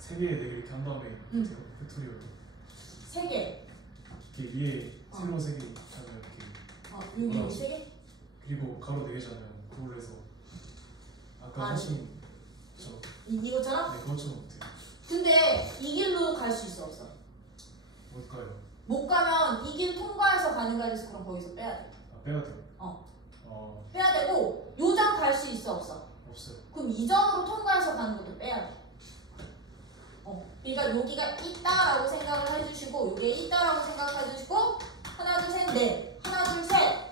3개, 4개 이렇게 한 다음에 팩토리얼 3개. 이렇게 위에 세로 3개 있잖아요. 이렇게 여기 3개? 그리고 가로 4개잖아요. 그걸로 해서 아까 하신 이거처럼? 네, 그것처럼 어때요? 근데 이 길로 갈 수 있어, 없어? 뭘까요? 못 가면 이 길 통과해서 가는 가지수 그럼 거기서 빼야 돼. 빼야 돼요? 빼야 되고 요장 갈 수 있어 없어? 없어요. 그럼 이 점으로 통과해서 가는 것도 빼야 돼. 그러니까 여기가 있다라고 생각을 해주시고 여기에 있다라고 생각해주시고 하나 둘 셋 넷 하나 둘 셋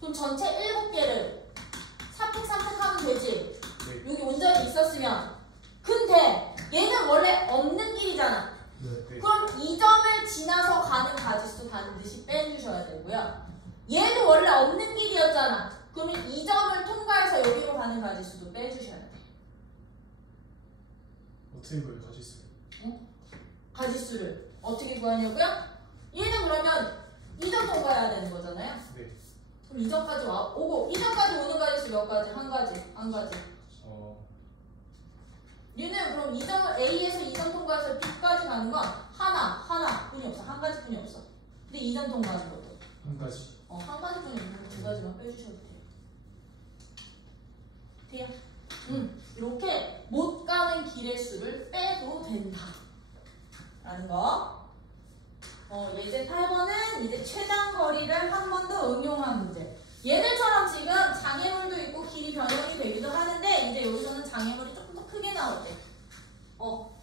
그럼 전체 7개를 3팩 3팩 하면 되지. 네. 여기 온전히 있었으면. 근데 얘는 원래 없는 길이잖아. 네. 그럼 이 점을 지나서 가는 가지수 반드시 빼주셔야 되고요. 얘도 원래 없는 길이었잖아. 그러면 이 점을 통과해서 여기로 가는 가지수도 빼주셔야 돼. 어떻게 보여 가지수? 가지수를 어떻게 구하냐고요? 얘는 그러면 이 점 통과해야 되는 거잖아요. 네. 그럼 이 점까지 오고 이 점까지 오는 가지수 몇 가지? 한 가지. 얘는 그럼 이 점을 A에서 이 점 통과해서 B까지 가는 건 하나뿐이 없어. 한 가지뿐이 없어. 근데 이 점 통과하는 것도 한 가지. 한 가지뿐이 없는 두 가지만 빼주셔도 돼요. 이렇게 못 가는 길의 수를 빼도 된다. 라는 거. 예제 8번은 이제 최단 거리를 한 번 더 응용한 문제. 얘들처럼 지금 장애물도 있고 길이 변형이 되기도 하는데 이제 여기서는 장애물이 조금 더 크게 나올 때.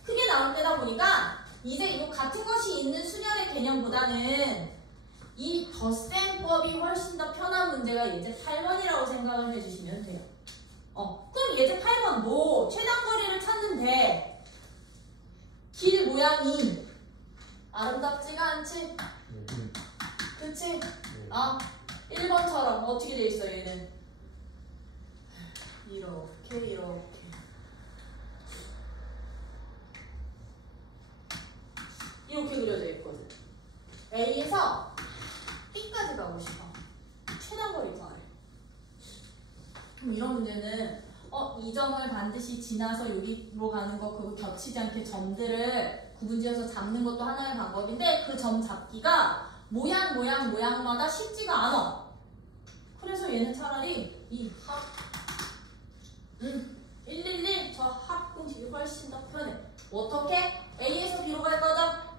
크게 나올 때다 보니까 이제 이거 같은 것이 있는 수열의 개념보다는 이 덧셈법이 훨씬 더 편한 문제가 예제 8번이라고 생각을 해주시면 돼요. 그럼 예제 8번 뭐 최단 거리를 찾는데 길 모양이 아름답지가 않지? 그치? 1번처럼 어떻게 돼 있어 얘는? 이렇게 그려져 있거든. A에서 B까지 가고 싶어. 최단 거리 구하래. 그럼 이런 문제는 이 점을 반드시 지나서 여기로 가는 거 그거 겹치지 않게 점들을 구분지어서 잡는 것도 하나의 방법인데 그 점 잡기가 모양마다 쉽지가 않아. 그래서 얘는 차라리 이 합 111 저 합 공식이 훨씬 더 편해. 어떻게? A에서 B로 갈 거죠?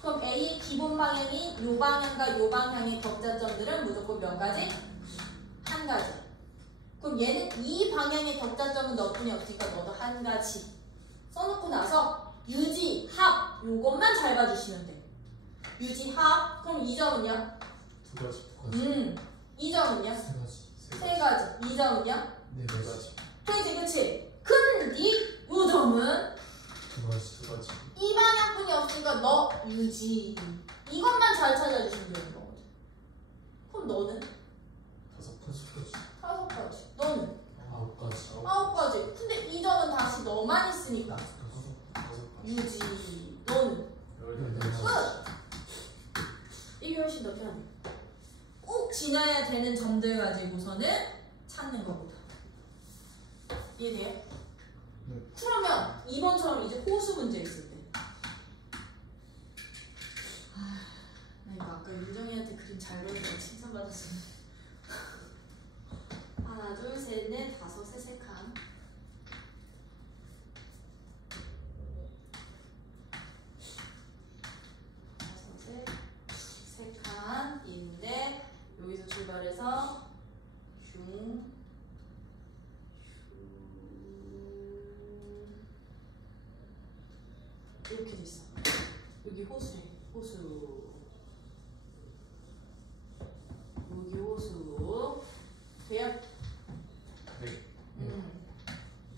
그럼 A의 기본 방향이 요 방향과 요 방향의 격자점들은 무조건 몇 가지? 한 가지. 그럼 얘는 이 방향의 격자점은 너뿐이 없으니까 너도 한 가지. 써놓고 나서 유지, 합 요것만 잘 봐주시면 돼. 유지, 합. 그럼 이 점은요? 두 가지. 이 점은요? 세 가지. 이 점은요? 네 가지. 그치? 근데 요 점은 두 가지. 이 방향뿐이 없으니까 너 유지. 이것만 잘 찾아주시면 되는 거거든. 그럼 너는? 5 가지. 너는? 9가지. 근데 이 점은 다시 너만 있으니까. 유지. 너는? 14가지. 끝! 이게 훨씬 더 편해. 꼭 지나야 되는 점들 가지고서는 찾는 것보다. 이해돼요? 네. 그러면 2번처럼 이제 호수 문제 있을 때. 나 이거 아까 윤정이한테 그림 잘 그렸다고 칭찬받았어. 하나, 둘, 셋, 넷, 다섯, 세 칸. 세 칸인데 여기서 출발해서 이렇게 돼 있어. 여기 호수래. 여기 호수. 돼요? 네.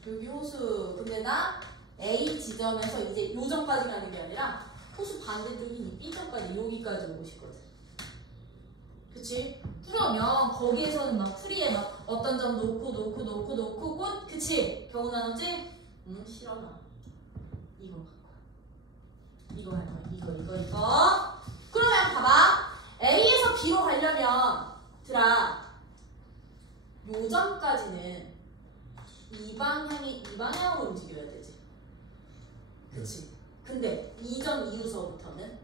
여기 호수. 근데 나 A 지점에서 이제 요점까지 가는 게 아니라 호수 반대쪽인 B점까지 여기까지 오고 싶거든. 그치? 그러면 거기에서는 막 풀이에 막 어떤 점 놓고 그치? 겨우 나눴지? 싫어 나. 이거 할 거야. 이거. 그러면 봐봐. A에서 B로 가려면 요점까지는 이 방향으로 움직여야 되지. 그치? 근데 이 점 이후서부터는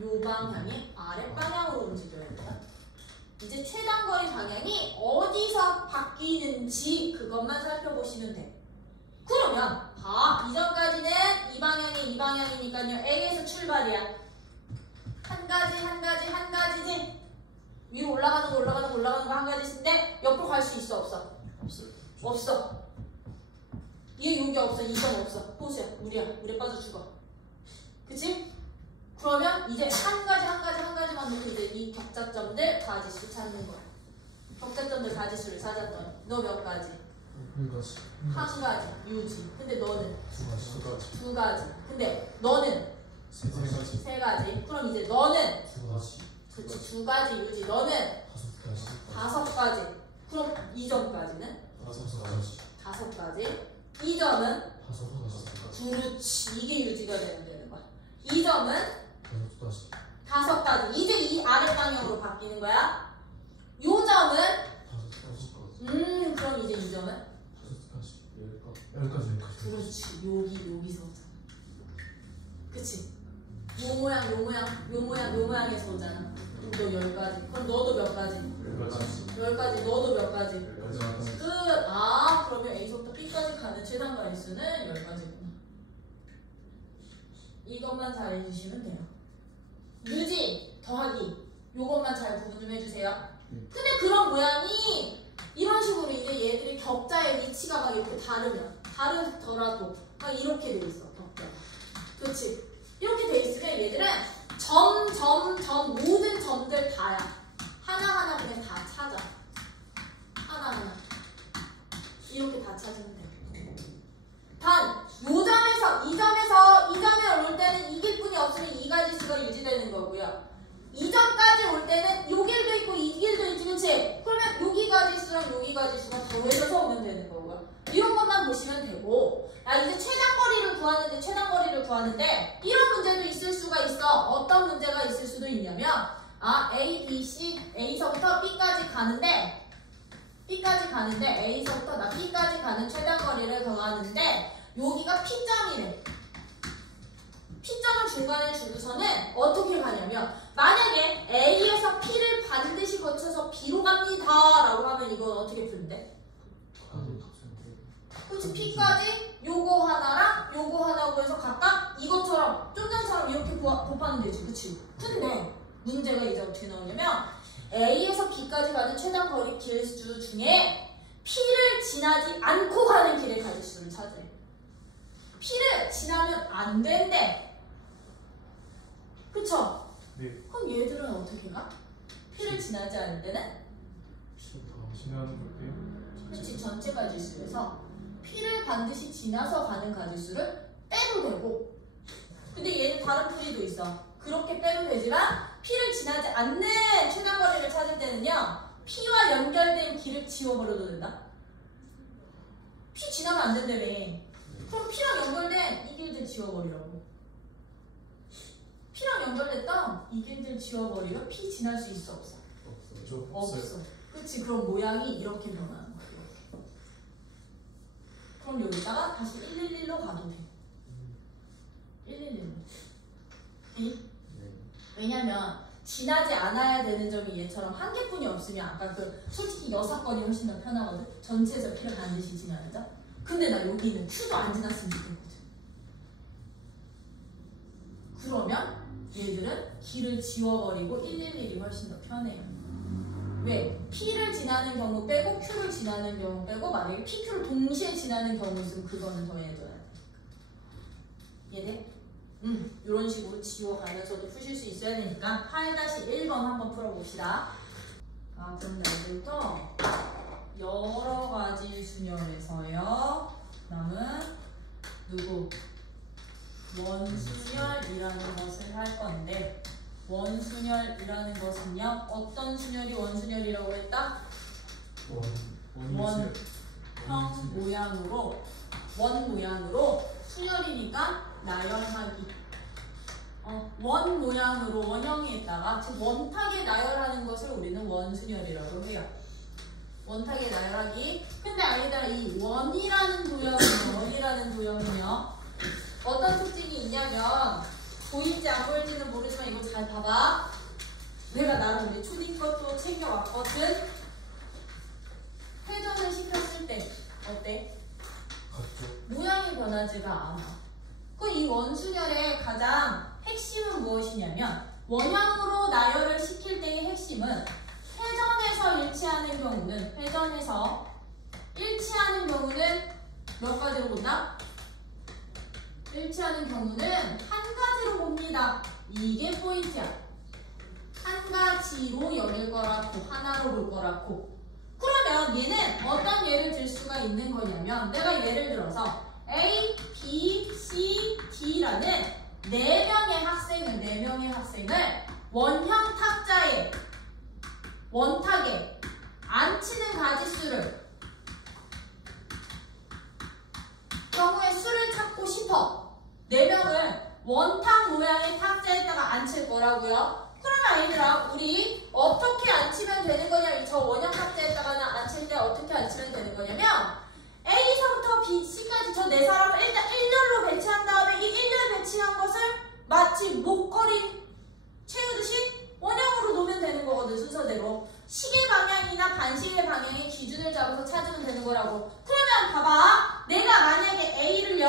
요 방향이 아랫방향으로 움직여야 돼요. 이제 최단거리 방향이 어디서 바뀌는지 그것만 살펴보시면 돼. 그러면 이전까지는 이 방향이니까요. A에서 출발이야. 한 가지지. 위로 올라가는 거 한 가지인데 옆으로 갈 수 있어 없어? 없어. 얘 여기 없어. 2점 없어. 호수야. 물에 빠져 죽어. 그치? 그러면 이제 한 가지만 놓고 이제 이 격자점들 가지수 찾는 거야. 격자점들 가지수를 찾았더니 너 몇 가지? 한 가지 유지. 근데 너는 두 가지. 근데 너는 세 가지. 그럼 이제 너는 그치, 두 가지 유지. 너는 다섯 가지. 그럼 2점까지는 다섯 가지. 2점은 그렇지. 이게 유지가 되는 거야. 2점은 다섯 가지. 이제 이 아래 방향으로 바뀌는 거야. 요 점은 그럼 이제 이 점은 그렇지. 여기서 오잖아. 그치? 요 모양에서 오잖아. 그럼 너 10가지. 그럼 너도 몇 가지? 10가지. 너도 몇 가지? 끝. 그러면 A서부터 B까지 가는 최단 가지수는 10가지구나. 이것만 잘 해주시면 돼요. 유지, 더하기. 요것만 잘 구분 좀 해주세요. 근데 그런 모양이 이런 식으로 이제 얘들이 격자의 위치가 막 이렇게 다르더라도 막 이렇게 돼 있어. 격자. 그렇지? 이렇게 돼 있으면 얘들은 점 모든 점들 다야. 하나하나 그냥 다 찾아. 하나하나 이렇게 다 찾으면 돼. 단 이 점에 올 때는 이 길뿐이 없으면 이 가지수가 유지되는 거고요. 2점까지 올 때는 요 길도 있고 이 길도 있지, 그치? 그러면 여기 가지수랑 여기 가지수가 더해져서 오면 되는 거고요. 이런 것만 보시면 되고, 이제 최단거리를 구하는데 이런 문제도 있을 수가 있어. 어떤 문제가 있을 수도 있냐면 A, B, C, A서부터 B까지 가는데 A서부터 B까지 가는 최단거리를 더하는데 여기가 P점이래. P점을 중간에 주고서는 어떻게 가냐면 만약에 A에서 P를 반드시 거쳐서 B로 갑니다 라고 하면 이건 어떻게 풀는데? 그렇지. P까지 요거 하나랑 요거 하나고 해서 각각 이것처럼 좀 전처럼 이렇게 곱하면 되지. 그치? 근데 문제가 이제 어떻게 나오냐면 A에서 B까지 가는 최단 거리 길수 중에 P를 지나지 않고 가는 길의 가지수를 찾으래. P를 지나면 안 된대. 그쵸? 네. 그럼 얘들은 어떻게 가? P를 지나지 않을 때는? 지나는 볼게요. 그치, 전체 가지수에서 P를 반드시 지나서 가는 가지수를 빼도 되고, 근데 얘는 다른 풀이도 있어. 그렇게 빼도 되지만 P를 지나지 않는 최단거리를 찾을 때는요, P와 연결된 길을 지워버려도 된다. P 지나면 안 된다며. 그럼 P랑 연결된 이 길들 지워버리라고. P랑 연결됐던 이 길들 지워버리면 P 지날 수 있어, 없어? 없어. 그치? 그럼 모양이 이렇게 변하는 거야. 이렇게. 그럼 여기다가 다시 111로 가도 돼. 111로. 네? 왜냐면 지나지 않아야 되는 점이 얘처럼 한 개뿐이 없으면 아까 솔직히 6건이 훨씬 더 편하거든. 전체에서 P를 반드시 지나야죠. 근데 나 여기 있는 Q도 안 지났으면 좋겠거든. 그러면 얘들은 길을 지워버리고 111이 훨씬 더 편해요. 왜? P를 지나는 경우 빼고 Q를 지나는 경우 빼고 만약에 P, Q를 동시에 지나는 경우 있으면 그거는 더해줘야 돼. 이해돼? 이런 식으로 지워가면서도 푸실 수 있어야 되니까 8-1번 한번 풀어봅시다. 그럼 여기부터 여러 가지 순열에서요. 남은 누구? 원순열이라는 것을 할 건데, 원순열이라는 것은요, 어떤 순열이 원순열이라고 했다? 원형 모양으로, 원 모양으로 순열이니까 나열하기. 원 모양으로 원형에다가 즉 원탁에 나열하는 것을 우리는 원순열이라고 해요. 원탁에 나열하기. 근데 아이들아, 이 원이라는 도형은요 어떤 특징이 있냐면, 보일지 안 보일지는 모르지만 이거 잘 봐봐. 내가 나름 우리 초딩 것도 챙겨왔거든. 회전을 시켰을 때 어때? 모양이 변하지가 않아. 이 원순열의 가장 핵심은 무엇이냐면, 원형으로 나열을 시킬 때의 핵심은 회전에서 일치하는 본다? 일치하는 경우는 한 가지로 봅니다. 이게 포인트야. 한 가지로 여길 거라고, 하나로 볼 거라고. 그러면 얘는 어떤 예를 들 수가 있는 거냐면 내가 예를 들어서 A, B, C, D라는 4명의 학생을 원형 탁자에 원탁에 앉히는 가지수를 경우에 수를 찾고 싶어. 4명을 원탁 모양의 탁자에다가 앉힐 거라고요. 그러면 아이들아, 우리 어떻게 앉히면 되는 거냐? 저 원형 탁자에다가 앉힐 때 어떻게 앉히면 되는 거냐면 A서부터 B, C까지 저 4사람을 일단 일렬로 배치한 다음에 이 일렬 배치한 것을 마치 목걸이 채우듯이 원형으로 놓으면 되는 거거든, 순서대로. 시계 방향이나 반시계 방향의 기준을 잡아서 찾으면 되는 거라고. 그러면 봐봐. 내가 만약에 A를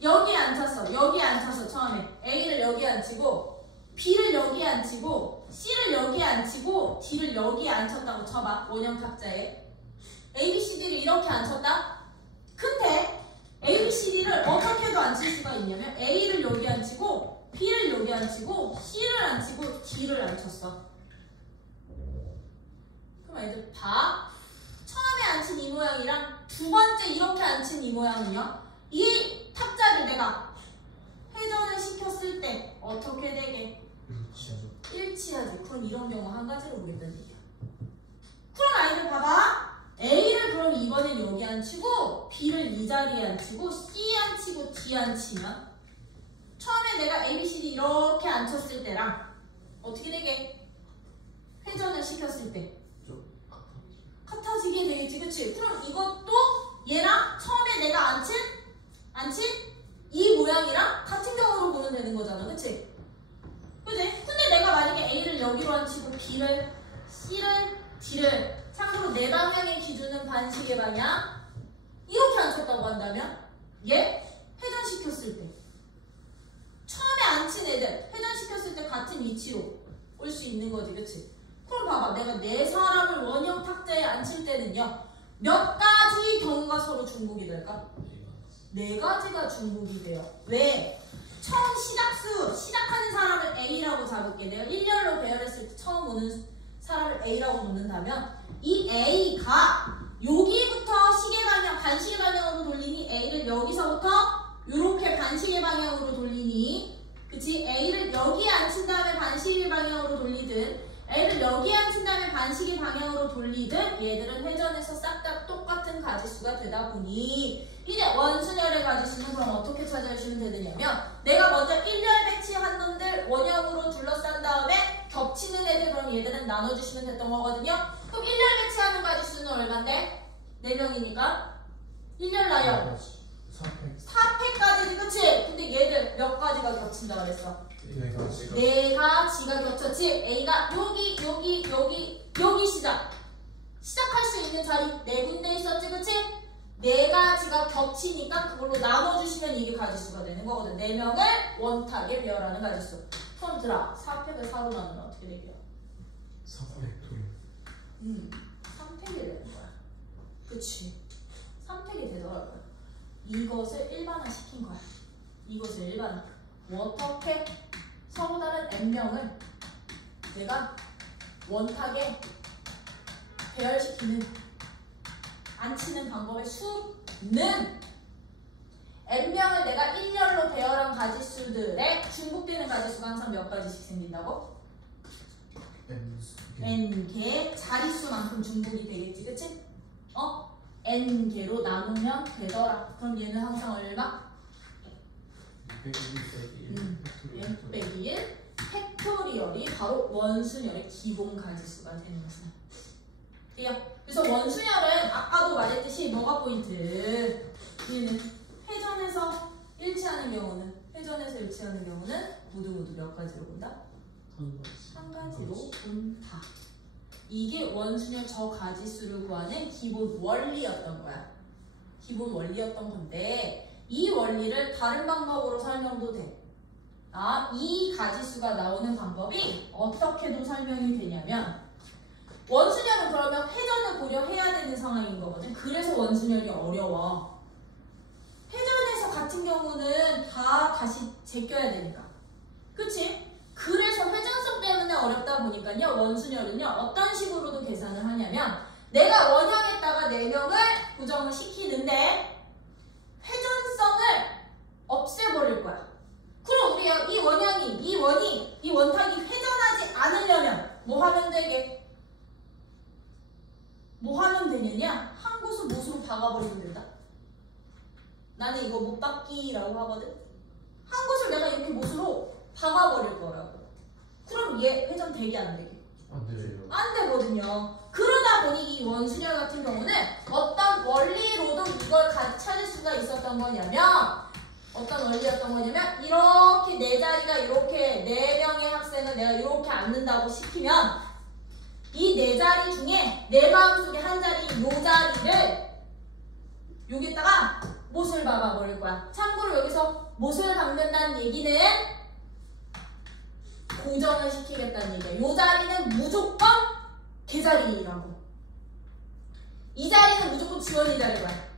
여기에 앉혔어. 여기에 앉혀서 처음에 A를 여기에 앉히고 B를 여기에 앉히고 C를 여기에 앉히고 D를 여기에 앉혔다고 쳐봐. 원형 탁자에. A, B, C, D를 이렇게 앉혔다? 근데 A, B, C, D를 어떻게도 앉힐 수가 있냐면 A를 여기 앉히고 B를 여기 앉히고 C를 앉히고 D를 앉혔어. 그럼 애들 봐. 처음에 앉힌 이 모양이랑 두 번째 이렇게 앉힌 이 모양은요. 이 탁자를 내가 회전을 시켰을 때 어떻게 되게? 일치하지. 그럼 이런 경우 한 가지로 보겠다는 얘기야. 그럼 아이들 봐봐. A를 그럼 이번엔 여기 앉히고 B를 이 자리에 앉히고 C 앉히고 D 앉히면 처음에 내가 A, B, C, D 이렇게 앉혔을 때랑 어떻게 되게? 회전을 시켰을 때 같아지게 되겠지, 그치? 그럼 이것도 얘랑 처음에 내가 앉힌 이 모양이랑 같은 경우로 보면 되는 거잖아, 그치? 그치? 근데 내가 만약에 A를 여기로 앉히고 B를, C를, D를 참고로 4방향의 기준은 반시계 방향 이렇게 앉혔다고 한다면 얘 회전시켰을 때 처음에 앉힌 애들 회전시켰을 때 같은 위치로 올 수 있는 거지, 그치? 그럼 봐봐. 내가 4사람을 원형 탁자에 앉힐 때는요 몇 가지 경우가 서로 중복이 될까? 4가지가 중복이 돼요. 왜? 처음 시작하는 사람을 A라고 잡을게. 내가 일렬로 배열했을 때 처음 오는 사람을 A라고 놓는다면 이 A가 여기부터 시계 방향, 반시계 방향으로 돌리니 A를 여기서부터 이렇게 반시계 방향으로 돌리니, 그치? A를 여기에 앉힌 다음에 반시계 방향으로 돌리든 A를 여기에 앉힌 다음에 반시계 방향으로 돌리든 얘들은 회전에서 싹 다 똑같은 가지수가 되다 보니 이제 원순열의 가지수는 그럼 어떻게 찾아주시면 되느냐면 내가 먼저 일렬 배치한 놈들 원형으로 둘러싼 다음에 겹치는 애들 그럼 얘들은 나눠주시면 됐던 거거든요. 그럼 일렬 배치하는 가지수는 얼만데? 4명이니까 1열 나요. 4패까지지, 그치? 근데 얘들 몇 가지가 겹친다 그랬어? 4가지가 겹쳤지? A가 여기 시작할 수 있는 자리 4군데 있었지, 그치? 4가지가 겹치니까 그걸로 나눠주시면 이게 가지수가 되는 거거든. 4명을 원탁에 배열하는 가지수. 그럼 들아, 4팩을 4로 나누면 어떻게 되게요? 3팩이 되는 거야. 그치? 3팩이 되더라고요. 이것을 일반화 시킨 거야. 이것을 일반화. 어떻게? 서로 다른 n명을 내가 원탁에 배열시키는 앉히는 방법의 수는 n명을 내가 일렬로 배열한 가지수들의 중복되는 가지수가 항상 몇 가지씩 생긴다고? n개 자릿수만큼 중복이 되겠지, 그치? n개로 나누면 되더라. 그럼 얘는 항상 얼마? 6 빼기 1 팩토리얼이 바로 원순열의 기본 가지수가 되는 거죠. 그래서 원순열은 아까도 말했듯이 뭐가 포인트? 얘는 회전에서 일치하는 경우는 모두 몇 가지로 본다? 한 가지로 본다. 이게 원순열 저 가지수를 구하는 기본 원리였던 거야. 기본 원리였던 건데 이 원리를 다른 방법으로 설명도 돼. 이 가지수가 나오는 방법이 어떻게도 설명이 되냐면 원순열은 그러면 회전을 고려해야 되는 상황인 거거든. 그래서 원순열이 어려워. 회전에서 같은 경우는 다 다시 제껴야 되니까. 그치? 그래서 회전성 때문에 어렵다 보니까요. 원순열은요. 어떤 식으로도 계산을 하냐면 내가 원형에다가 4명을 고정을 시키는데 회전성을 없애버릴 거야. 그럼 우리가 이 원형이, 이 원탁이 회전하지 않으려면 뭐 하면 되게? 뭐 하면 되느냐? 한 곳을 못으로 박아버리면 된다. 나는 이거 못 박기라고 하거든. 한 곳을 내가 이렇게 못으로 박아버릴 거라고. 그럼 얘 회전 되게 안 되게? 안 되죠. 안 되거든요. 그러다 보니 이 원순열 같은 경우는 어떤 원리로도 이걸 찾을 수가 있었던 거냐면 어떤 원리였던 거냐면 이렇게 네 자리가 이렇게 4명의 학생을 내가 이렇게 앉는다고 시키면 이 4자리 중에 내 마음속에 한 자리 요 자리를 여기다가 못을 박아버릴 거야. 참고로 여기서 못을 박는다는 얘기는 고정을 시키겠다는 얘기야. 요 자리는 무조건 개자리라고. 이 자리는 무조건 지원이 자리야.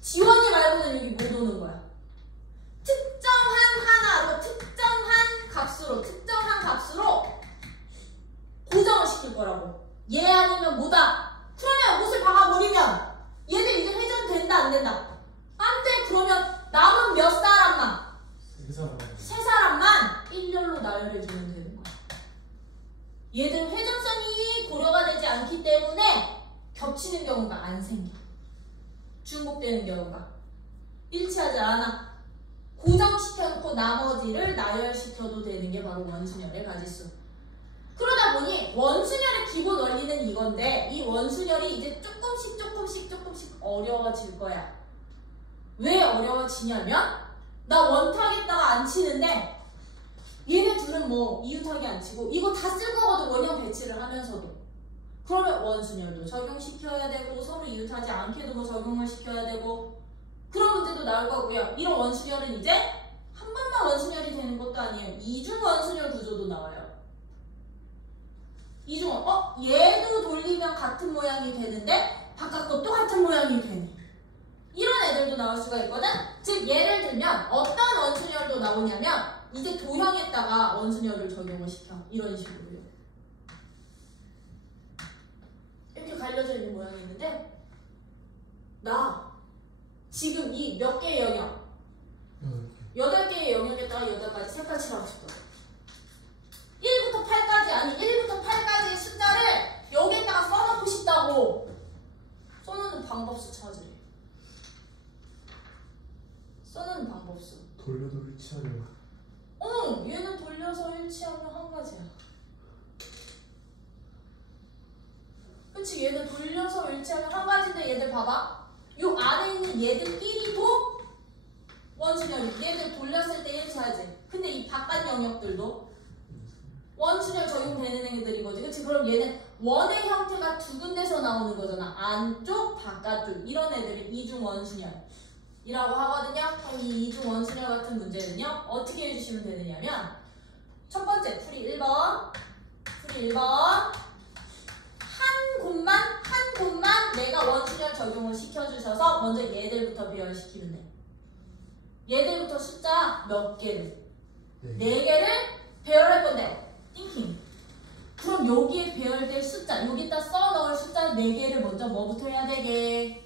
지원이 말고는 여기 못 오는 거야. 특정한 하나로, 특정한 값으로 고정을 시킬 거라고. 얘 아니면 뭐다? 그러면 못을 박아버리면 얘들 이제 회전된다 안 된다? 안 돼. 그러면 남은 몇 사람만? 세 사람만 일렬로 나열해주면 되는 거야. 얘들 회전성이 고려가 되지 않기 때문에 겹치는 경우가 안 생겨. 중복되는 경우가 일치하지 않아. 고정시켜놓고 나머지를 나열시켜도 되는 게 바로 원순열의 가지수. 그러다 보니 원순열의 기본 원리는 이건데 이 원순열이 이제 조금씩 어려워질 거야. 왜 어려워지냐면 나 원탁에다가 안 치는데 얘네 둘은 뭐 이유탁이 안 치고 이거 다 쓸 거거든. 원형 배치를 하면서도. 그러면 원순열도 적용시켜야 되고 서로 이웃하지 않게도 뭐 적용을 시켜야 되고 그런 문제도 나올 거고요. 이런 원순열은 이제 한 번만 원순열이 되는 것도 아니에요. 이중 원순열 구조도 나와요. 이중 얘도 돌리면 같은 모양이 되는데 바깥 것도 같은 모양이 되네. 이런 애들도 나올 수가 있거든. 즉 예를 들면 어떤 원순열도 나오냐면 이제 도형에다가 원순열을 적용을 시켜. 이런 식으로요. 이렇게 갈려져 있는 모양이 있는데 나 지금 이 몇 개의 영역 8개의 영역에다가 8가지 색깔칠을 하고 싶어. 1부터 8까지 아니 1부터 8까지의 숫자를 여기에다가 써놓고 싶다고. 써놓는 방법수 찾으래. 써놓는 방법수. 돌려도 일치하려고. 응, 얘는 돌려서 일치하면 한 가지야. 그치, 얘들 돌려서 일치하면 한 가지인데 얘들 봐봐. 요 안에 있는 얘들끼리도 원순열이. 얘들 돌렸을 때 일치하지. 근데 이 바깥 영역들도 원순열 적용되는 애들인 거지. 그치? 그럼 얘는 원의 형태가 두 군데서 나오는 거잖아. 안쪽, 바깥쪽. 이런 애들이 이중 원순열이라고 하거든요. 그럼 이 이중 원순열 같은 문제는요. 어떻게 해주시면 되느냐면 첫 번째, 풀이 1번. 한 곳만 내가 원순열 적용을 시켜주셔서 먼저 얘들부터 배열시키면 돼. 얘들부터 숫자 몇 개를? 4개를 배열할 건데 띵킹. 그럼 여기에 배열될 숫자, 여기다 써넣을 숫자 4개를 먼저 뭐부터 해야 되게?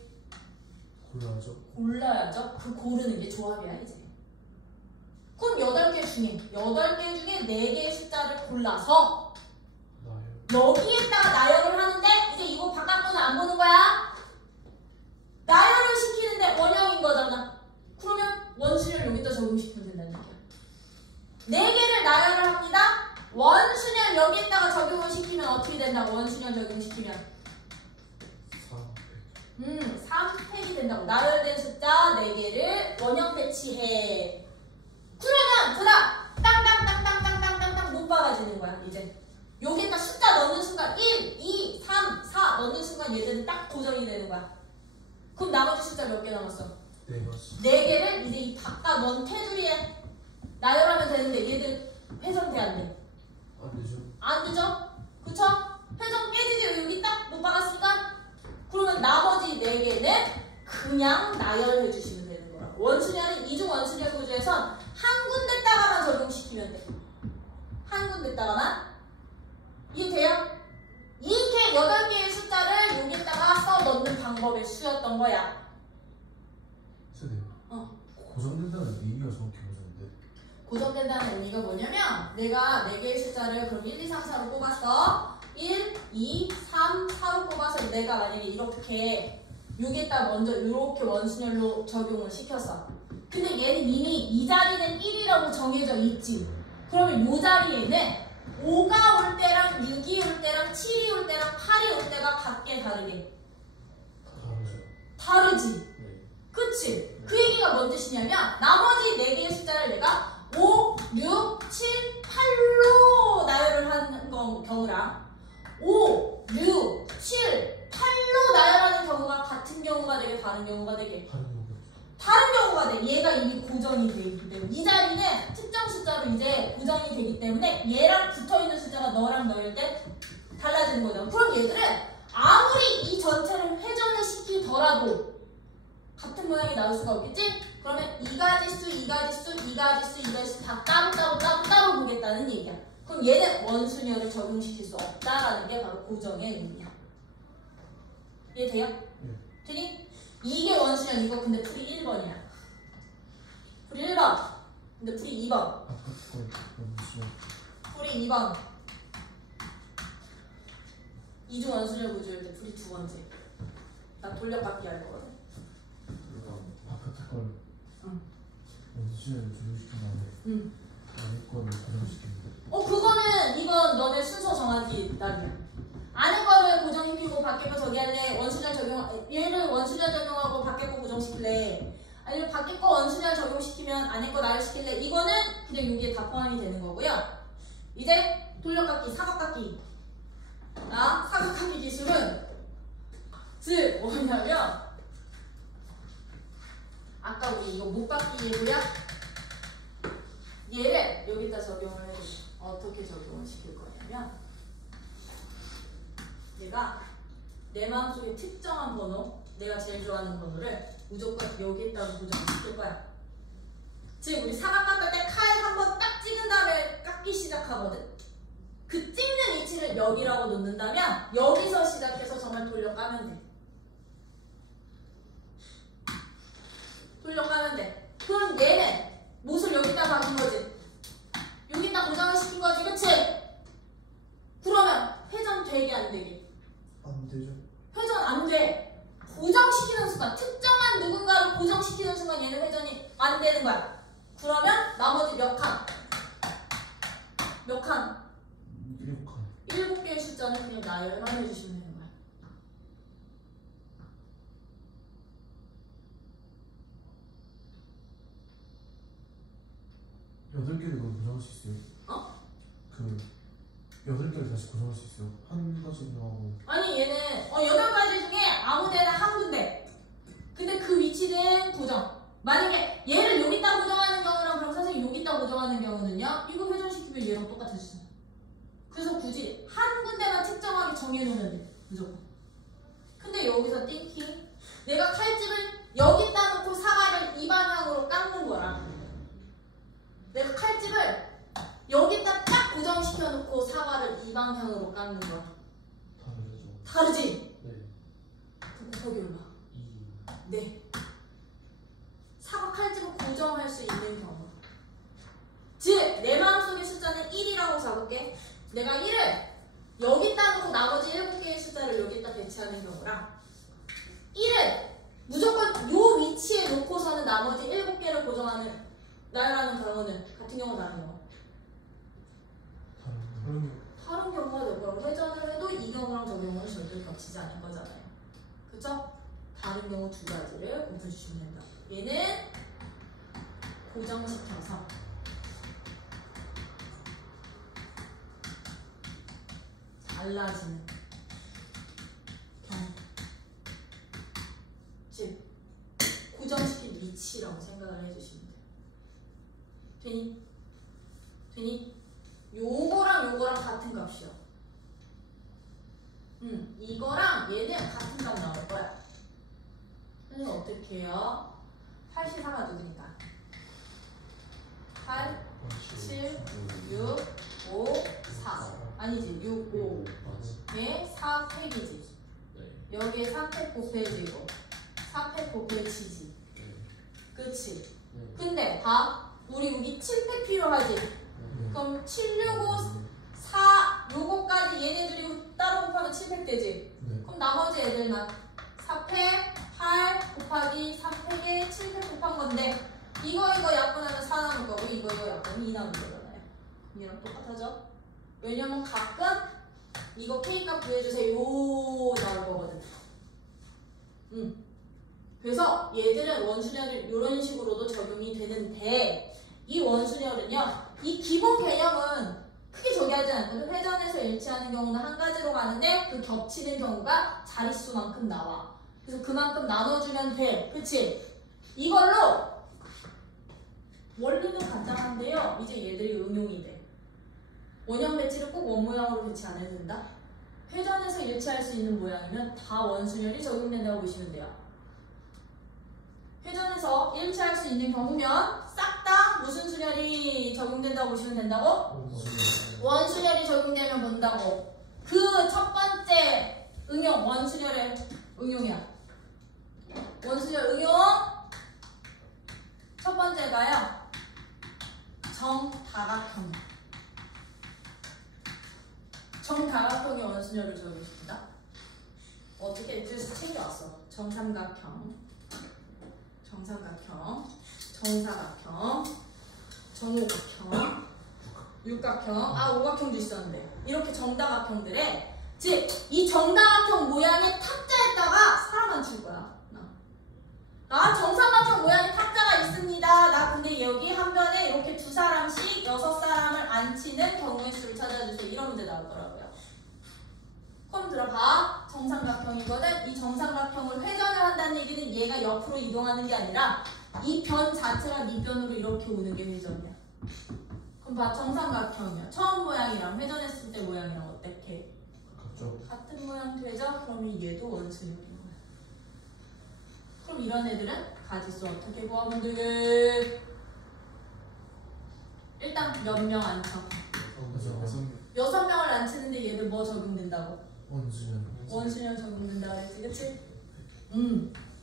골라야죠. 그 고르는 게 조합이야 이제. 그럼 8개 중에 4개의 숫자를 골라서 여기에다가 나열을 하는데 이제 이거 바깥 거는 안 보는 거야. 나열을 시키는데 원형인 거잖아. 그러면 원순열 여기다 적용시키면 된다는 얘기야. 4개를 나열을 합니다. 원순열 여기에다가 적용을 시키면 어떻게 된다고? 원순열 적용시키면 3팩이 된다고. 나열된 숫자 4개를 원형 배치해. 그러면 땅땅땅땅땅땅땅땅 못 박아지는 거야 이제. 여기에다 숫자 넣는 순간 1, 2, 3, 4 넣는 순간 얘들은 딱 고정이 되는 거야. 그럼 나머지 숫자 몇 개 남았어? 4개를 이제 이 바깥 넌 테두리에 나열하면 되는데 얘들 회전돼 안 돼? 안 되죠. 안 되죠? 그쵸? 회전 깨지지 여기 딱 못 박았으니까 그러면 나머지 4개는 그냥 나열해 주시면 되는 거라고. 원수열은 이중 원수열 구조에선 한 군데다가만 적용시키면 돼. 한 군데다가만. 이해돼요? 이렇게 8개의 숫자를 여기다가 써 넣는 방법의 수였던 거야. 선생님. 어. 고정된다는 의미가 정확히 뭐였는데? 고정된다는 의미가 뭐냐면 내가 4개의 숫자를 그럼 1, 2, 3, 4로 뽑았어. 1, 2, 3, 4로 뽑아서 내가 만약에 이렇게 여기에다 먼저 이렇게 원순열로 적용을 시켰어. 근데 얘는 이미 이 자리는 1이라고 정해져 있지. 그러면 이 자리에는 5가 올 때랑 6이 올 때랑 7이 올 때랑 8이 올 때가 각게 다르게. 다르지. 네. 그치? 그 얘기가 뭔 뜻이냐면 나머지 4개의 숫자를 내가 5, 6, 7, 8로 나열을 하는 경우랑 5, 6, 7, 8로 나열하는 경우가 같은 경우가 되게 다른 경우가 되게 다른 경우가 돼. 얘가 이미 고정이 돼 있기 때문에 이 자리는 특정 숫자로 이제 고정이 되기 때문에 얘랑 붙어있는 숫자가 너랑 너일 때 달라지는 거죠. 그럼 얘들은 아무리 이 전체를 회전을 시키더라도 같은 모양이 나올 수가 없겠지? 그러면 이 가지수, 이 가지수, 이 가지수, 이 가지수 다 따로 보겠다는 얘기야. 그럼 얘는 원순열을 적용시킬 수 없다라는 게 바로 고정의 의미야. 이해돼요? 네. 되니? 이게 원순열이고 근데 풀이 1번이야. 풀이 1번. 근데 풀이 2번. 아까 그거 원수열. 풀이 2번. 이중 원순열 구조일 때 풀이 2번째. 나 돌려받기 할 거거든. 아까 걸 응. 원수열 적용시킨 다음에 응. 안에 거를 고정시키는데. 그거는 이건 너네 순서 정하기 나름이야. 안에 거를 고정시키고 밖에 거 저기 할래? 원수열 적용, 얘를 원수열 적용하고 밖에 거 고정시킬래? 아니면 밖에 거 원수열 적용시키면 안에 거 나열시킬래? 이거는 그냥 여기에 다 포함이 되는 거고요. 이제 돌려깎기, 사각깎기. 사각깎기 기술은 즉 뭐냐면 아까 우리 이거 못받기이고요. 얘를 여기다 적용을 해줘. 어떻게 적용을 시킬 거냐면 얘가 내 마음속에 특정한 번호, 내가 제일 좋아하는 번호를 무조건 여기에다가 고정시킬 거야. 즉 우리 사각 깎을 때 칼 한번 딱 찍은 다음에 깎기 시작하거든. 그 찍는 위치를 여기라고 놓는다면 여기서 시작해서 정말 돌려 까면 돼. 돌려 까면 돼. 그럼 얘는 못을 여기다 박은 거지. 여기다 고정을 시킨 거지, 그치? 그러면 회전 되게 안 되게? 안 되죠. 회전 안 돼. 고정시키는 순간, 특정한 누군가를 고정시키는 순간 얘는 회전이 안 되는 거야. 그러면 나머지 몇 칸? 몇 칸? 7칸. 7개의 숫자는 그냥 나열만 해주시면 되는 거야. 여덟 개를 그럼 고정할 수 있어요? 어? 그 8개를 다시 고정할 수 있어요? 한 가지로 하고. 아니 얘는 8가지 중에 아무데나 한 군데. 근데 그 위치는 고정. 만약에 얘를 여기다 고정하는 경우랑 그럼 선생님 여기다 고정하는 경우는요, 이거 회전시키면 얘랑 똑같아지잖아. 그래서 굳이 한 군데만 특정하게 정해놓으면 돼. 무조건. 근데 여기서 띵킹. 내가 칼집을 여기다 놓고 사과를 이 방향으로 깎는 거라. 내가 칼집을 여기다 딱 고정시켜놓고 사과를 이 방향으로 깎는 거야. 다르죠. 다르지? 네. 그럼 거기 올라. 2. 네. 사과 칼집을 고정할 수 있는 경우. 즉, 내 마음속의 숫자는 1이라고 잡을게. 내가 1을 여기다 놓고 나머지 7개의 숫자를 여기다 배치하는 경우랑 1을 무조건 요 위치에 놓고서는 나머지 7개를 고정하는 나열하는 경우는 같은 경우 다른 경우. 다른 경우가 될 거라고. 회전을 해도 이 경우랑 저 경우는 절대 겹치지 않을 거잖아요. 그쵸? 다른 경우 2가지를 고쳐주시면 된다. 얘는 고정시켜서 달라지는 경우. 즉, 고정시킨 위치라고 생각을 해주시면 돼요. 되니? 되니? 요거랑 요거랑 같은 값이요. 이거랑 얘는 같은 값 나올 거야. 그래서 어떻게 해요? 8C4가 누구니까? 8, 7, 6, 5, 4. 아니지, 6, 5. 얘 4팩이지. 여기에 3팩 곱해지고 4팩 곱해지지. 그치? 근데 봐. 우리 여기 7팩 필요하지? 그럼 7, 6, 5, 4 요거까지 얘네들이 따로 곱하면 7팩 되지? 그럼 나머지 애들만 4팩, 8 곱하기 3팩에 7팩 곱한 건데 이거 약분하면 4 남을 거고 이거 약분하면 2 남을 거잖아요. 얘랑 똑같아져? 왜냐면 가끔 이거 K값 구해주세요 나올 거거든. 그래서 얘들은 원순열을 이런 식으로도 적용이 되는데 이 원순열은요 이 기본 개념은 크게 저기하지 않거든. 회전에서 일치하는 경우는 한 가지로 가는데 그 겹치는 경우가 자릿수만큼 나와. 그래서 그만큼 나눠주면 돼. 그치? 이걸로 원리는 간단한데요. 이제 얘들이 응용이 돼. 원형 배치를 꼭 원모양으로 배치 안 해도 된다. 회전에서 일치할 수 있는 모양이면 다 원순열이 적용된다고 보시면 돼요. 회전에서 일치할 수 있는 경우면 싹 다 무슨 순열이 적용된다고 보시면 된다고? 원순열이 적용되면 본다고. 그 첫 번째 응용, 원순열의 응용이야. 원순열 응용 첫 번째가요. 정다각형. 정다각형의 원순열을 적용시킨다. 어떻게 줄수 챙겨왔어. 정삼각형, 정삼각형, 정사각형, 정오각형, 육각형, 오각형도 있었는데 이렇게 정다각형들의 즉 이 정다각형 모양의 탁자에다가 사람 앉힐 거야. 나 정삼각형 모양의 탁자가 있습니다. 나 근데 여기 한 변에 이렇게 2사람씩 6사람을 앉히는 경우의 수를 찾아주세요. 이런 문제 나올 거라고요. 그럼 들어봐. 정삼각형이거든. 이 정삼각형을 회전을 한다는 얘기는 얘가 옆으로 이동하는 게 아니라 이 변 자체가 밑변으로 이렇게 오는 게 회전이야. 그럼 봐. 정삼각형이야. 처음 모양이랑 회전했을 때 모양이랑 어떻게? 같은 모양 되죠? 그러면 얘도 원순열인 거야. 그럼 이런 애들은 가지수 어떻게 구하면 돼? 일단 몇 명 앉혀? 6명을 앉히는데 얘들 뭐 적용된다고? 원순열 적용된다고 그랬지, 그치?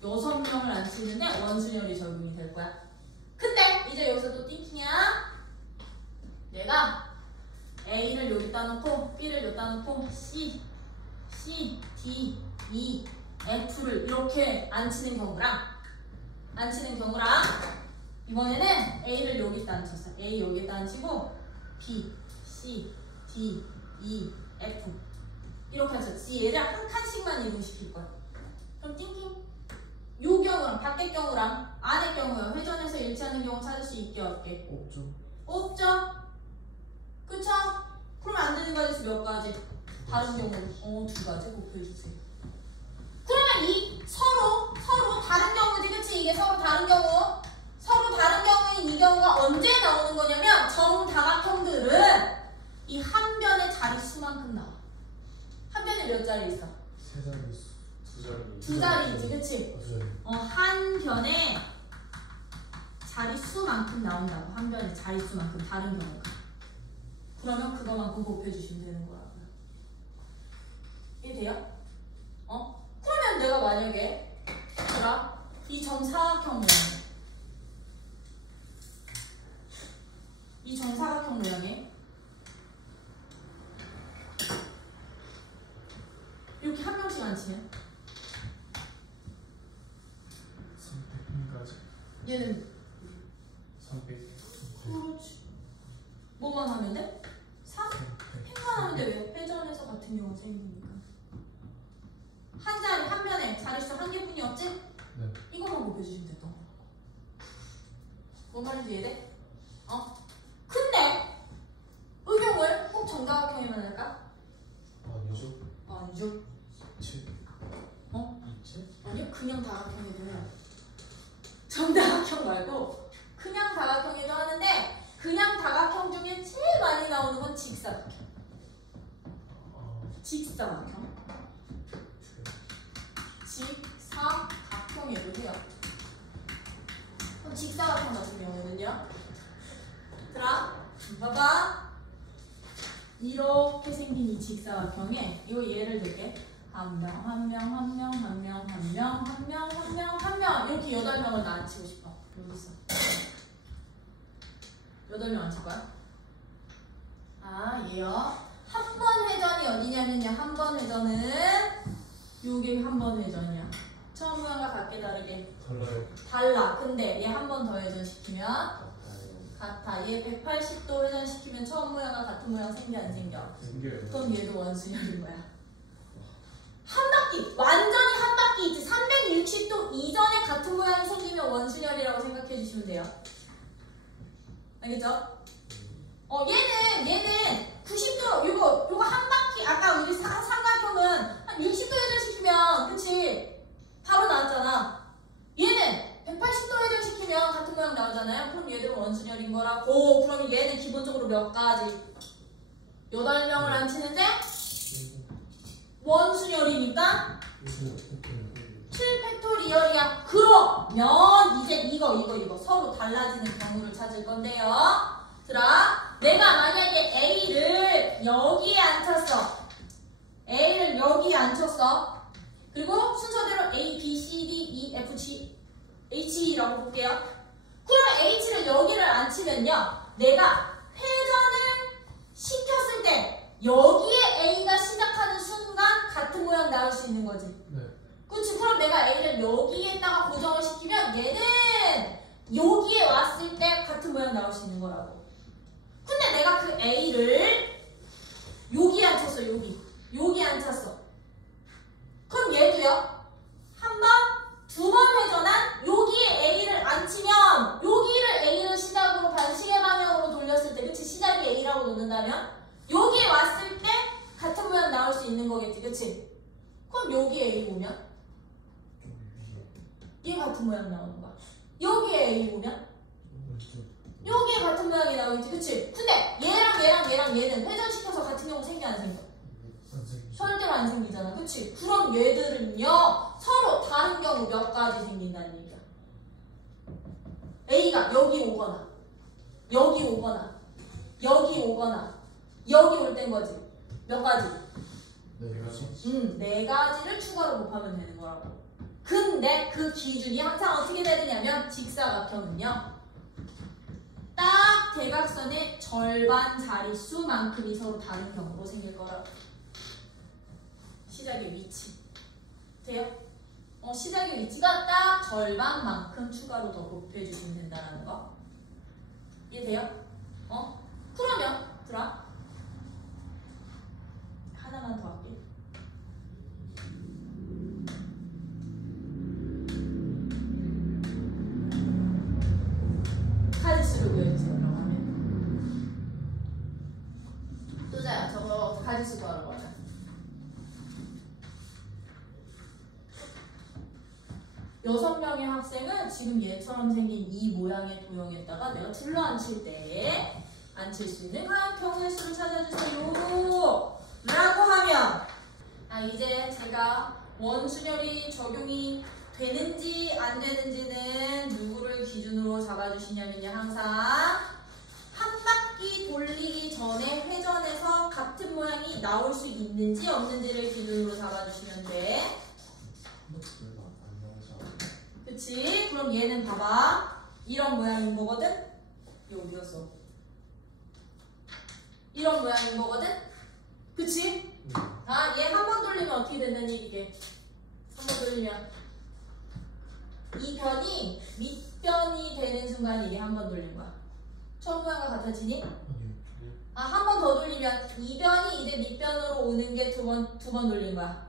6명을 앉히는데 원순열이 적용이 될 거야. 근데 이제 여기서 또 띵킹이야. 내가 A를 여기다 놓고 B를 여기다 놓고 C, D, E, F를 이렇게 앉히는 경우랑 이번에는 A를 여기다 앉혔어. A 여기다 앉히고 B, C, D, E, F 이렇게 앉혔어. 얘를 한 칸씩만 이동시킬 거야. 그럼 띵킹 요 경우랑 밖의 경우랑 안의 경우요. 회전에서 일치하는 경우 찾을 수 있게 없게? 없죠? 그쵸? 그러면 안 되는 가지수 몇 가지? 다른 경우 2가지 곱해주세요. 그러면 이 서로 다른 경우지, 그치? 이게 서로 다른 경우인 이 경우가 언제 나오는 거냐면 정다각형들은 이 한 변의 자릿수만큼 나와. 한 변에 몇 자리 있어? 3자리. 2자리지, 그치? 한 변에 자릿수만큼 나온다고. 한 변에 자릿수만큼 다른 경우가. 그러면 그거만큼 곱해주시면 되는 거라고요. 이해돼요? 그러면 내가 만약에 이 정사각형 모양에 이렇게 한 명씩 앉히면 300까지. 얘는 300. 그렇지. 뭐만 하면 돼? 3? 팩만 하면 돼. 왜? 회전에서 같은 경우 생기니까. 한 자리, 한 변에 자릿수 한 개뿐이 없지? 네. 이거만 곱해주시면 됐던 거. 뭔 말인지 이해돼? 근데 응용을 꼭 정다각형에만 할까? 아니죠. 7. 아니요. 그냥 다각형에도 해요. 정다각형 말고 그냥 다각형에도 하는데 그냥 다각형 중에 제일 많이 나오는 건 직사각형. 직사각형. 직사각형에도 해요. 그럼 직사각형 같은 경우는요. 얘들아 봐봐. 이렇게 생긴 이 직사각형에 이거 예를 들게. 한 명, 한 명, 한 명, 한 명, 한 명, 한 명, 한 명, 한 명 이렇게 8명을 나 앉히고 싶어. 여기 있어. 8명 앉힐 거야? 아, 얘요. 한 번 회전이 어디냐면요. 한 번 회전은 요게 한 번 회전이야. 처음 모양과 같게 다르게 달라요. 달라. 근데 얘 한 번 더 회전시키면 같아. 얘 180도 회전시키면 처음 모양과 같은 모양 생겨 안 생겨? 생겨요. 그럼 얘도 원수열인 거야. 한 바퀴, 완전히 한 바퀴 이제 360도 이전에 같은 모양이 생기면 원순열이라고 생각해 주시면 돼요. 알겠죠? 얘는 90도, 요거 한 바퀴, 아까 우리 삼각형은 한 60도 회전시키면, 그치? 바로 나왔잖아. 얘는 180도 회전시키면 같은 모양 나오잖아요. 그럼 얘들은 원순열인 거라고. 그럼 얘는 기본적으로 몇 가지? 8명을 앉히는데 원순열이니까 7팩토리얼이야. 그러면 이제 이거 서로 달라지는 경우를 찾을 건데요. 들아, 내가 만약에 A를 여기에 앉혔어. A를 여기에 앉혔어. 그리고 순서대로 A, B, C, D, E, F, G, H라고 볼게요. 그럼 H를 여기를 앉히면요. 내가 회전을 시켰을 때 여기에 A가 시작하는 순간 같은 모양 나올 수 있는 거지. 네. 그치? 그럼 내가 A를 여기에다가 고정을 시키면 얘는 여기에 왔을 때 같은 모양 나올 수 있는 거라고. 근데 내가 그 A를 여기에 앉혔어. 여기에 앉혔어. 그럼 얘도요. 한 번, 2번 회전한 여기에 A를 앉히면 여기를 A를 시작으로 반시계 방향으로 돌렸을 때, 그치? 시작이 A라고 놓는다면 여기에 왔을 때 같은 모양 나올 수 있는 거겠지, 그치? 그럼 여기에 A 오면 얘 같은 모양 나오는 거야. 여기에 A 오면 여기에 같은 모양이 나오겠지, 그치? 근데 얘랑 얘는 회전시켜서 같은 경우 생겨 안 생겨? 절대로 안 생기잖아, 그치? 그럼 얘들은요 서로 다른 경우 몇 가지 생긴다는 얘기야. A가 여기 오거나 여기 오거나 여기 오거나 여기 올 땐 거지. 몇 가지? 네 가지. 4가지를 추가로 곱하면 되는 거라고. 근데 그 기준이 항상 어떻게 되느냐면 직사각형은요. 딱 대각선의 절반 자릿수만큼이 서로 다른 경우로 생길 거라고. 시작의 위치. 돼요? 시작의 위치가 딱 절반만큼 추가로 더 곱해주시면 된다는 거. 이해돼요? 그러면 들어. 하나만 더 할게. 가지수를 구해주세요. 그럼 하면. 또자야, 저거 가지수 구하러 가자. 여섯 명의 학생은 지금 얘처럼 생긴 이 모양의 도형에다가 내가 둘러 앉힐 때 앉힐 수 있는 가역형의 수를 찾아주세요. 라고 하면 이제 제가 원순열이 적용이 되는지 안 되는지는 누구를 기준으로 잡아주시냐면요. 항상 한 바퀴 돌리기 전에 회전해서 같은 모양이 나올 수 있는지 없는지를 기준으로 잡아주시면 돼. 그치? 그럼 얘는 봐봐. 이런 모양인 거거든? 이거 어디 갔어? 이런 모양인 거거든? 그치? 얘 한 번 돌리면 어떻게 된다는 얘기게? 한 번 돌리면 이 변이 밑변이 되는 순간 이게 한 번 돌린 거야. 처음 모양과 같아지니? 한 번 더 돌리면 이 변이 이제 밑변으로 오는 게 두 번 돌린 거야.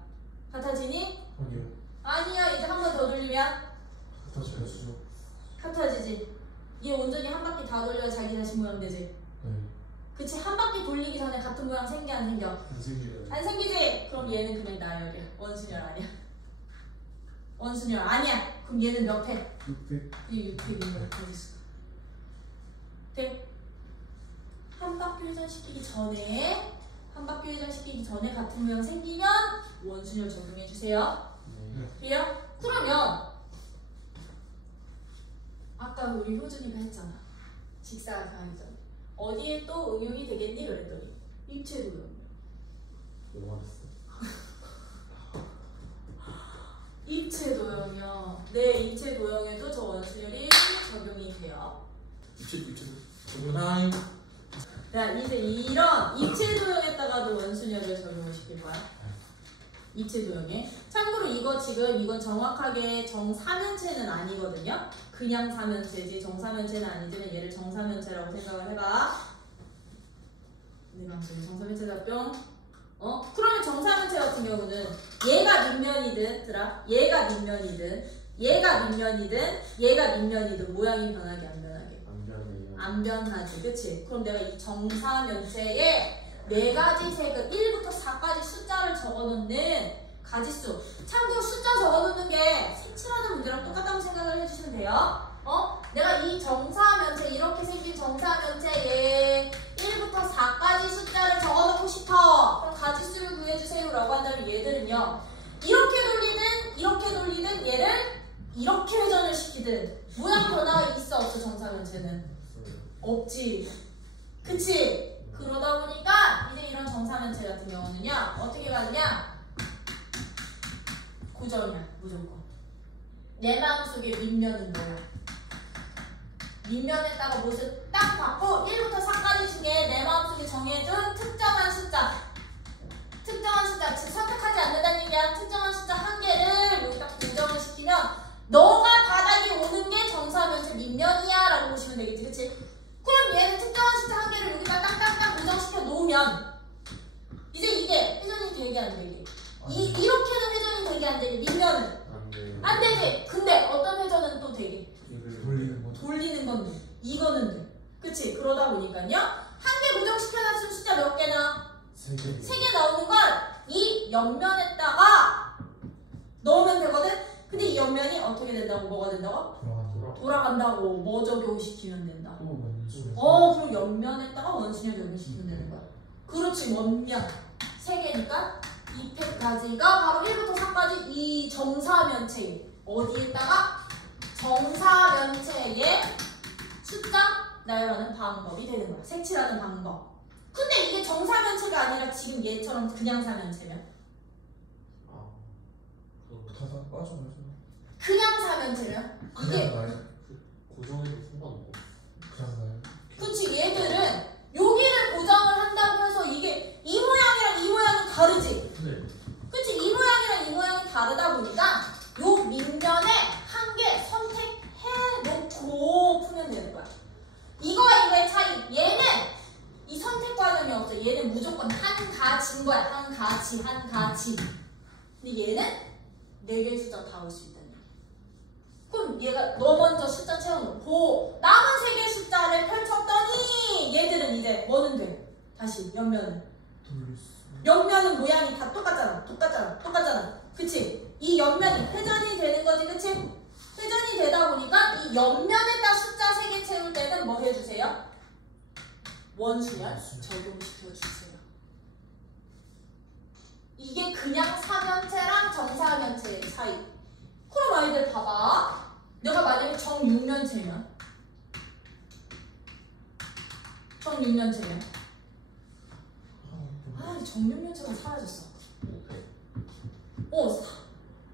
같아지니? 아니요. 아니야. 이제 한 번 더 돌리면 같아져야죠. 같아지지. 얘 온전히 한 바퀴 다 돌려야 자기 자신 모양 되지. 네. 그치? 한 바퀴 돌리기 전에 같은 모양 생겨 안 생겨? 안 생겨요. 안 생기지? 그럼 얘는 그냥 나열이야. 원순열 아니야. 원순열 아니야. 그럼 얘는 몇 회? 600. 이 600이면 어딨어? 돼? 한 바퀴 회전시키기 전에 같은 모양 생기면 원순열 적용해주세요. 네. 돼요? 그러면 아까 우리 효준이가 했잖아. 직사각 하기 전에 어디에 또 응용이 되겠니? 그랬더니 입체 도형. 뭐가 됐어? 입체 도형이요. 네, 입체 도형에도 저 원수열이 적용이 돼요. 입체 정말 자, 이제 이런 입체 도형에다가도 원수열을 적용을 시킬 거야. 입체 도형에. 참고로 이거 지금 이건 정확하게 정사면체는 아니거든요. 그냥 사면체지 정사면체는 아니지만 얘를 정사면체라고 생각을 해봐. 네, 방금 정사면체다 뿅. 그러면 정사면체 같은 경우는 얘가 밑면이든 얘가 밑면이든 얘가 밑면이든 모양이 변하게 안 변하게? 안 변해요. 안 변하지, 그치? 그럼 내가 이 정사면체에 4가지 색을 1부터 4까지 숫자를 적어놓는 가지수. 참고로 숫자 적어놓는 게 색칠하는 문제랑 똑같다고 생각을 해주시면 돼요. 내가 이 정사면체, 이렇게 생긴 정사면체에 1부터 4까지 숫자를 적어놓고 싶어. 그럼 가지수를 구해주세요 라고 한다면 얘들은요, 이렇게 돌리든 얘를 이렇게 회전을 시키든 모양 변화가 있어 없어? 정사면체는 없지, 그치? 그러다 보니까 이제 이런 정사면체 같은 경우는요 어떻게 가느냐, 고정이야 무조건. 내 마음속에 밑면은 뭐야? 밑면에다가 못을 딱 받고 1부터 4까지 중에 내 마음속에 정해준 특정한 숫자, 즉 선택하지 않는다는 얘기야. 특정한 숫자 한 개를 여기 딱 고정을 시키면 너가 바닥에 오는 게 정사면체 밑면이야 라고 보시면 되겠지, 그치? 그럼 얘는 특정한 숫자 한 개를 여기다 딱딱딱 고정시켜 놓으면 이제 이게 회전이 되게 안 되게, 이렇게는 회전이 되게 안 되게, 밑면은 안 되지. 근데 어떤 회전은 또 되게? 돌리는 건 돼. 이거는 돼. 그치? 그러다 보니까요 한 개 고정시켜놨으면 숫자 몇 개나? 3개 나오는 걸 이 옆면에다가 넣으면 되거든? 근데 이 옆면이 어떻게 된다고? 뭐가 된다고? 돌아간다고. 뭐 적용시키면 된다? 그럼 옆면에다가 원수열 적용시키면 되는 거야. 그렇지, 원면 3개니까 이 팩까지가 바로 1부터 4까지 이 정사면체 어디에다가? 정사면체에 숫자 나열하는 방법이 되는 거야. 색칠하는 방법. 근데 이게 정사면체가 아니라 지금 얘처럼 그냥 사면체면? 그냥 사면체면? 이게 고정해도 상관없고 그냥 나요? 그치, 얘들은 여기를 고정을 한다고 해서 이게 이 모양이랑 이 모양은 다르지? 네. 그치? 이 모양이랑 이 모양이 다르다 보니까 요 밑면에 한 개 선택해놓고 풀면 되는 거야. 이거와 이거의 차이. 얘는 이 선택 과정이 없어. 얘는 무조건 한 가지인 거야. 한 가지. 근데 얘는 4개의 숫자 다 올 수 있다는 얘기. 그럼 얘가 너 먼저 숫자 채워놓고 남은 3개의 숫자를 펼쳤더니 얘들은 이제 뭐는 돼? 다시 옆면은 모양이 다 똑같잖아. 그치? 이 옆면이 회전이 되는 거지, 그치? 회전이 되다 보니까 이 옆면에다 숫자 3개 채울 때는 뭐 해주세요? 원수열 적용시켜주세요. 이게 그냥 사면체랑 정사면체의 차이. 그럼 아이들 봐봐. 내가 만약에 정육면체면 정육면체가 사라졌어.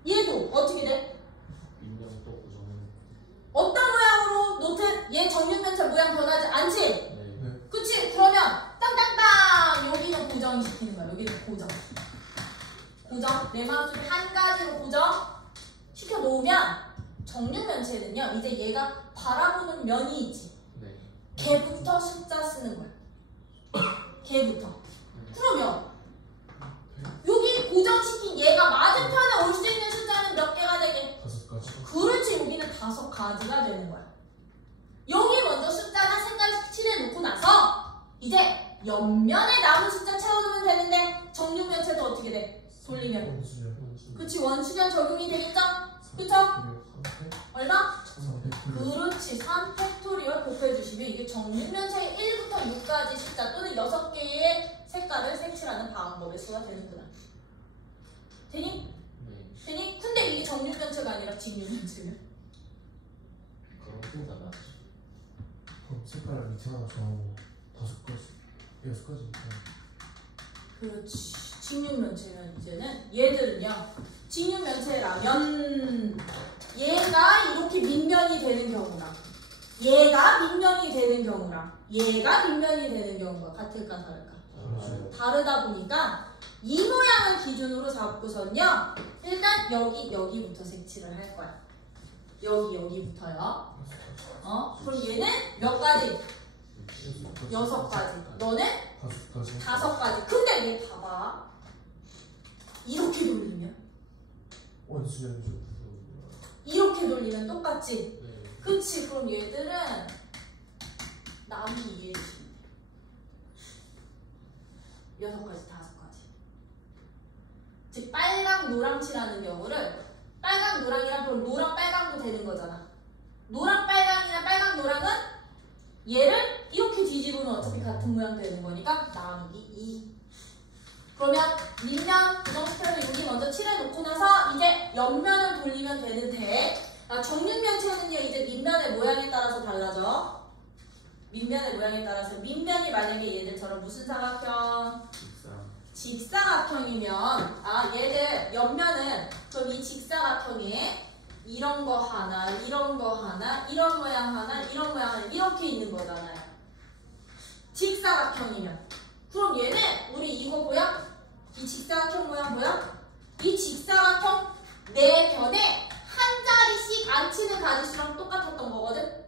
얘도 어떻게 돼? 민영 또 고정해. 어떤 모양으로 놓든 얘 정육면체 모양 변하지 않지? 네. 그치? 그러면 땅땅땅 여기는 고정시키는 거야. 여기는 고정. 내 마음속에 한 가지로 고정시켜 놓으면 정육면체는요 이제 얘가 바라보는 면이 있지. 네. 걔부터 숫자 쓰는 거야. 걔부터. 그러면 여기 고정시킨 얘가 맞은편에 올 수 있는 숫자는 몇 개가 되게? 5가지. 그렇지, 여기는 5가지가 되는 거야. 여기 먼저 숫자나 색깔 칠해놓고 나서 이제 옆면에 남은 숫자 채워두면 되는데 정육면체도 어떻게 돼? 돌리면. 그치, 원수열 적용이 되겠죠? 그쵸? 얼마? 그렇지, 3팩토리얼 곱해주시면 이게 정육면체의 1부터 6까지 숫자 또는 6개의 색깔을 색칠하는 방법의 수가 되는구나. 되니? 네. 되니? 근데 이게 정육 직육면체는? 그럼 둘다 맞지. 그럼 색깔 밑에 하나 정하고 5가지, 6가지. 그렇지. 직육면체면 이제는 얘들은요. 직육면체라면 얘가 이렇게 밑면이 되는 경우랑 얘가 밑면이 되는 경우랑 얘가 밑면이 되는 경우가 같을까 다를까? 다르다 보니까 이 모양을 기준으로 잡고선요. 일단 여기부터 색칠을 할 거야. 여기부터요. 그럼 얘는 몇 가지? 6가지. 너는? 5가지. 5가지. 근데 얘 봐봐. 이렇게 돌리면? 원수연주. 이렇게 돌리면 똑같지? 네. 그치? 그럼 얘들은 남이 이해해 주시면 돼. 6가지, 5가지. 즉 빨강, 노랑 칠하는 경우를 빨강, 노랑이랑 그럼 노랑, 빨강도 되는 거잖아. 노랑, 빨강이나 빨강, 노랑은 얘를 이렇게 뒤집으면 어차피 같은 모양 되는 거니까 나누기 2. 그러면 밑면 고정시켜서 여기 먼저 칠해놓고 나서 이제 옆면을 돌리면 되는데 정육면체는요 이제 밑면의 모양에 따라서 달라져. 밑면의 모양에 따라서 밑면이 만약에 얘들처럼 무슨 사각형? 직사각형이면 얘들 옆면은 그럼 이 직사각형에 이런 거 하나, 이런 거 하나, 이런 모양 하나, 이런 모양 하나 이렇게 있는 거잖아요. 직사각형이면 그럼 얘는 우리 이거 보여? 이 직사각형 모양 보여? 이 직사각형 네 변에 한 자리씩 앉히는 가지수랑 똑같았던 거거든?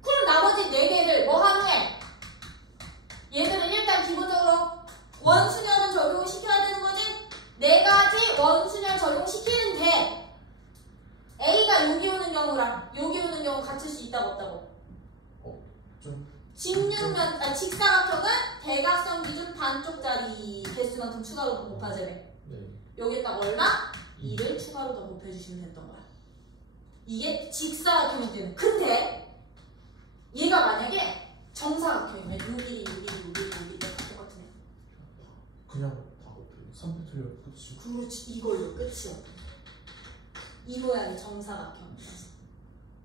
그럼 나머지 4개를 뭐 하는게? 얘들은 일단 기본적으로 원순열은 적용을 시켜야 되는 거지? 4가지 원순열 적용시키는데 A가 여기 오는 경우랑 여기 오는 경우 같을 수 있다고 없다고? 직사각형은 대각선 기준 반쪽짜리 개수만큼 추가로 더 곱하자며. 네. 여기에다 얼마? 2를 추가로 더 곱해주시면 됐던 거야. 이게 직사각형이 되는. 근데 얘가 만약에 정사각형이면 요 길이 다 똑같으네. 그냥 다 3팩토리얼 끝이. 그렇지. 이걸로 끝이야. 이 모양이 정사각형이라서.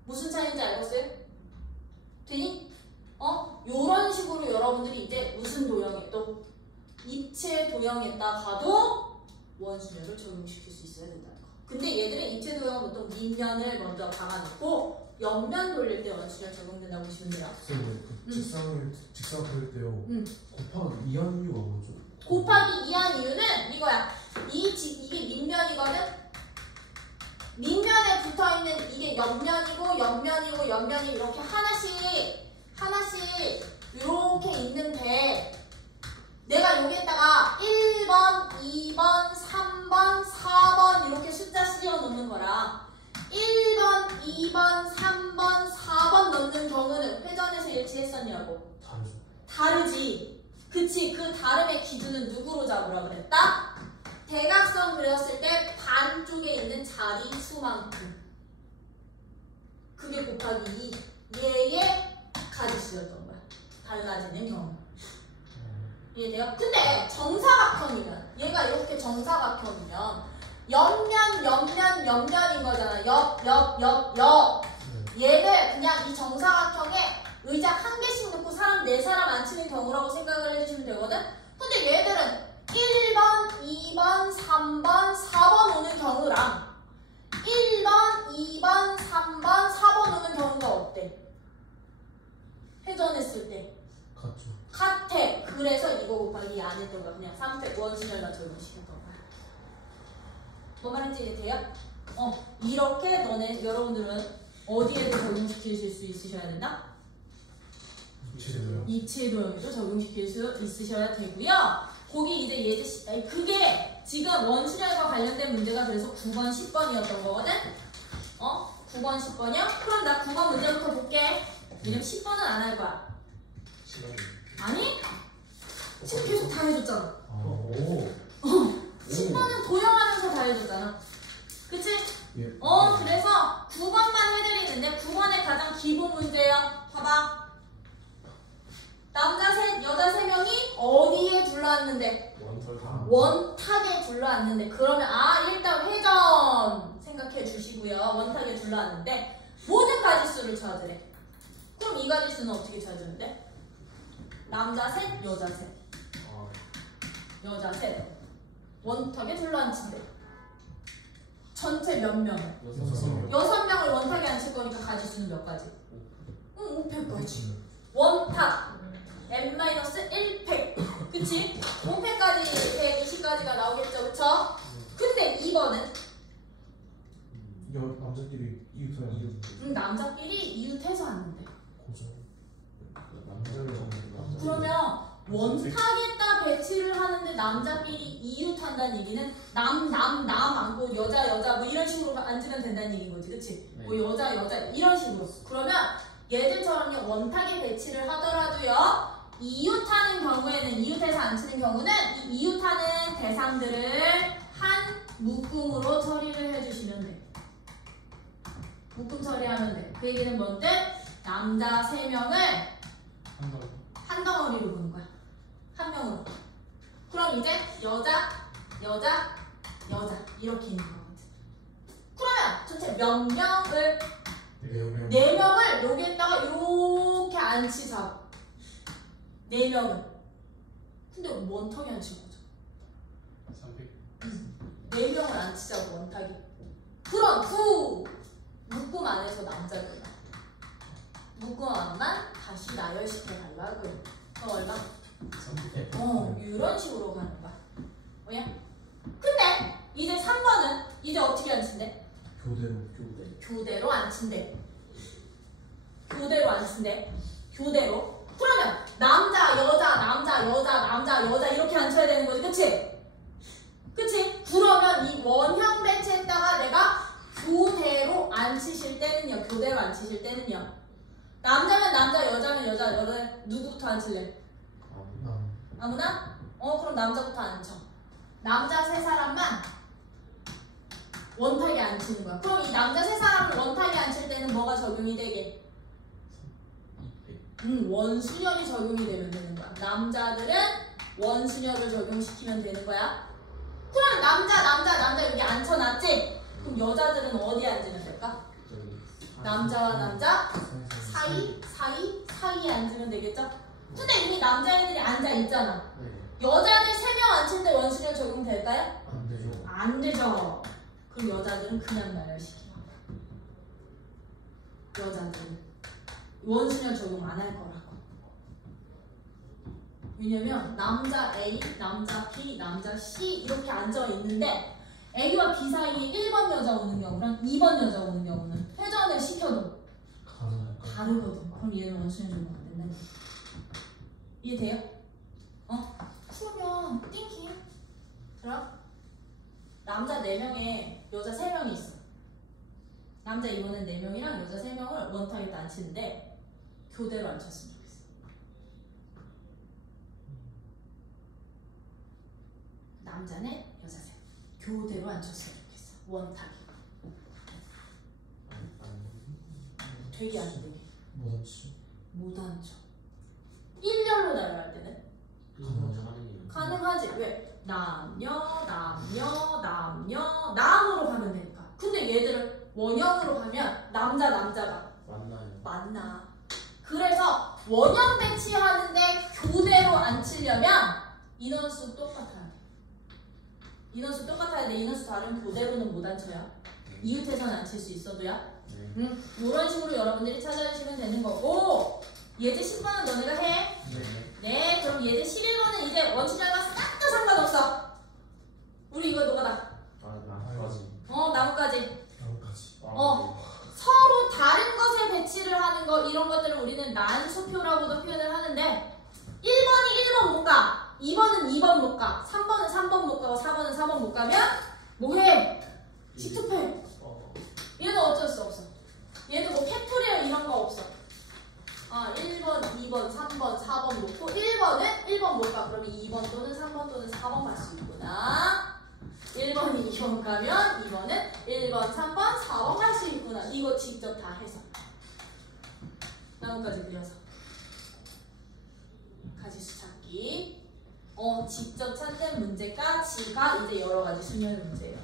무슨 차이인지 알겠어요? 되니? 요런 식으로 여러분들이 이제 무슨 도형에 또 입체 도형에다가도 원순열을 적용시킬 수 있어야 된다는 거. 근데 얘들은 입체 도형은 보통 밑면을 먼저 박아놓고 옆면 돌릴 때 원순열 적용된다고 보시면 돼요. 그 직사각형일 때요. 곱하기 2한 이유가 뭐죠? 곱하기 2한 이유는 이거야. 이게 밑면이거든? 밑면에 붙어있는 이게 옆면이고 옆면이 이렇게 하나씩 이렇게 있는데 내가 여기에다가 1번, 2번, 3번, 4번 이렇게 숫자 씌워 놓는 거랑 1번, 2번, 3번, 4번 넣는 경우는 회전에서 일치했었냐고? 다르지. 그치. 그 다름의 기준은 누구로 잡으라 그랬다? 대각선 그렸을 때 반쪽에 있는 자리 수만큼. 그게 곱하기 2. 얘의 가지수였던 거야. 달라지는 경우. 이해돼요? 근데 정사각형이면 얘가 이렇게 정사각형이면 옆면인 거잖아. 옆. 얘를 그냥 이 정사각형에 의자 한 개씩 놓고 사람 4사람 앉히는 경우라고 생각을 해주시면 되거든? 근데 얘들은 1번, 2번, 3번, 4번 오는 경우랑 1번, 2번, 3번, 4번 오는 경우가 어때? 회전했을 때 같아. 그래서 이거 곱하기 안 했던 거야. 그냥 3팩 원순열만 적용시켰던 거야. 뭔 말인지 이해돼요? 이렇게 여러분들은 어디에도 적용시키실 수 있으셔야 된다? 입체 도형에도 적용시킬 수 있으셔야 되고요. 거기 이제 그게 지금 원순열과 관련된 문제가 그래서 9번, 10번이었던 거거든? 9번, 10번이요? 그럼 나 9번 문제부터 볼게. 왜냐면 10번은 안 할 거야. 아니? 지금 계속 다 해줬잖아. 10번은 도형하면서 다 해줬잖아. 그치? 예. 그래서 9번만 해드리는데 9번의 가장 기본 문제예요. 봐봐. 남자 셋, 여자 3명이 어디에 둘러앉는데? 원탁에 둘러앉는데. 그러면 일단 회전 생각 생각해 주시고요. 원탁에 둘러왔는데 모든 가지수를 찾으래. 그럼 이 가지수는 어떻게 찾으는데? 남자 셋, 여자 셋. 여자 셋. 원탁에 둘러앉힌대. 전체 몇 명? 6명. 6명을 원탁에 앉힐 거니까 가지수는 몇 가지? 5팩까지. 원탁 n-1팩. 그치? 5팩까지 120까지가 나오겠죠. 그쵸? 근데 2번은 남자끼리 이웃사람 남자끼리 이웃해서 앉는데. 고정. 남자를 정말 그러면 원탁에다 배치를 하는데 남자끼리 이웃한다는 얘기는 남 앉고 여자 뭐 이런 식으로 앉으면 된다는 얘기인 거지. 그치? 네. 뭐 여자 이런 식으로. 그러면 얘들처럼 원탁에 배치를 하더라도요, 이웃하는 경우에는, 이웃해서 앉히는 경우는 이 이웃하는 대상들을 한 묶음으로 처리를 해주시면 돼. 묶음 처리하면 돼. 그 얘기는 뭔데? 남자 3명을 한다고. 한 덩어리로 보는 거야. 한 명으로. 그럼 이제 여자 이렇게 있는 거거든. 그러면 전체 몇 명을? 4명을 여기에다가 이렇게 앉히자. 4명을. 근데 원탁에 앉힐 거죠. 300. 4명을 앉히자고 원탁이. 그럼 그 묶음 안에서 남자들 묶음 안만 다시 나열시켜 달라고. 그럼 얼마? 300. 이런 식으로 가는 거야. 뭐야? 근데 이제 3번은 이제 어떻게 앉힌대? 교대로 앉힌대. 교대로 앉힌대. 교대로. 그러면 남자 여자 이렇게 앉혀야 되는 거지. 그치? 그러면 이 원형 배치에다가 내가 교대로 앉히실 때는요. 남자면 남자, 여자면 여자 누구부터 앉힐래? 아무나? 그럼 남자부터 앉혀. 남자 3사람만 원탁에 앉히는 거야. 그럼 이 남자 3사람을 원탁에 앉힐 때는 뭐가 적용이 되게? 원수녀이 적용이 되면 되는 거야. 남자들은 원수녀를 적용시키면 되는 거야. 그럼 남자 여기 앉혀놨지? 그럼 여자들은 어디 앉으면 될까? 남자와 남자 사이에 앉으면 되겠죠? 근데 이미 남자애들이 앉아있잖아. 여자들 3명 앉힐 때 원수녀 적용될까요? 안 되죠. 그럼 여자들은 그냥 나열시키면 돼. 여자들은 원수녀 적용 안 할 거라고. 왜냐면 남자 A, 남자 B, 남자 C 이렇게 앉아 있는데 A와 B 사이에 1번 여자 오는 경우랑 2번 여자 오는 경우는 회전을 시켜도 다르거든. 그럼 얘는 원수녀 적용 안 된다는 거야. 이해돼요? 그러면 띵킹. 그럼 남자 4명에 여자 3명이 있어. 남자 이번엔 4명이랑 여자 3명을 원탁에다 앉히는데 교대로 앉혔으면 좋겠어. 남자는 여자 3명 교대로 앉혔으면 좋겠어. 원탁에. 되게 안 되게. 못 앉혀. 일렬로 나열할 때는 가능하지. 왜? 남으로 가면 되니까. 근데 얘들을 원형으로 가면 남자가 만나. 그래서 원형 배치하는데 교대로 앉히려면 인원수 똑같아야 돼. 인원수 다른 교대로는 못 앉혀요. 이웃해서는 앉힐 수 있어도요. 이런 식으로 여러분들이 찾아주시면 되는 거고, 예제 10번은 너네가 해? 네. 그럼 예제 11번은 이제 원수녀가 싹 다 상관없어. 우리 이거 노가다. 나뭇가지. 서로 다른 것에 배치를 하는 거, 이런 것들을 우리는 난수표라고도 표현을 하는데 1번이 1번 못 가, 2번은 2번 못 가, 3번은 3번 못 가고 4번은 4번 못 가면 뭐해? 식투패. 얘는 어쩔 수 없어. 얘는 뭐 팩토리얼 이런 거 없어. 1번, 2번, 3번, 4번 놓고 1번은 1번 못 가. 그러면 2번 또는 3번 또는 4번 갈 수 있구나. 1번이 2번 가면 2번은 1번, 3번, 4번 갈 수 있구나. 이거 직접 다 해서 나뭇가지 그려서 가지수 찾기. 직접 찾는 문제까지가 이제 여러 가지 수면 문제예요.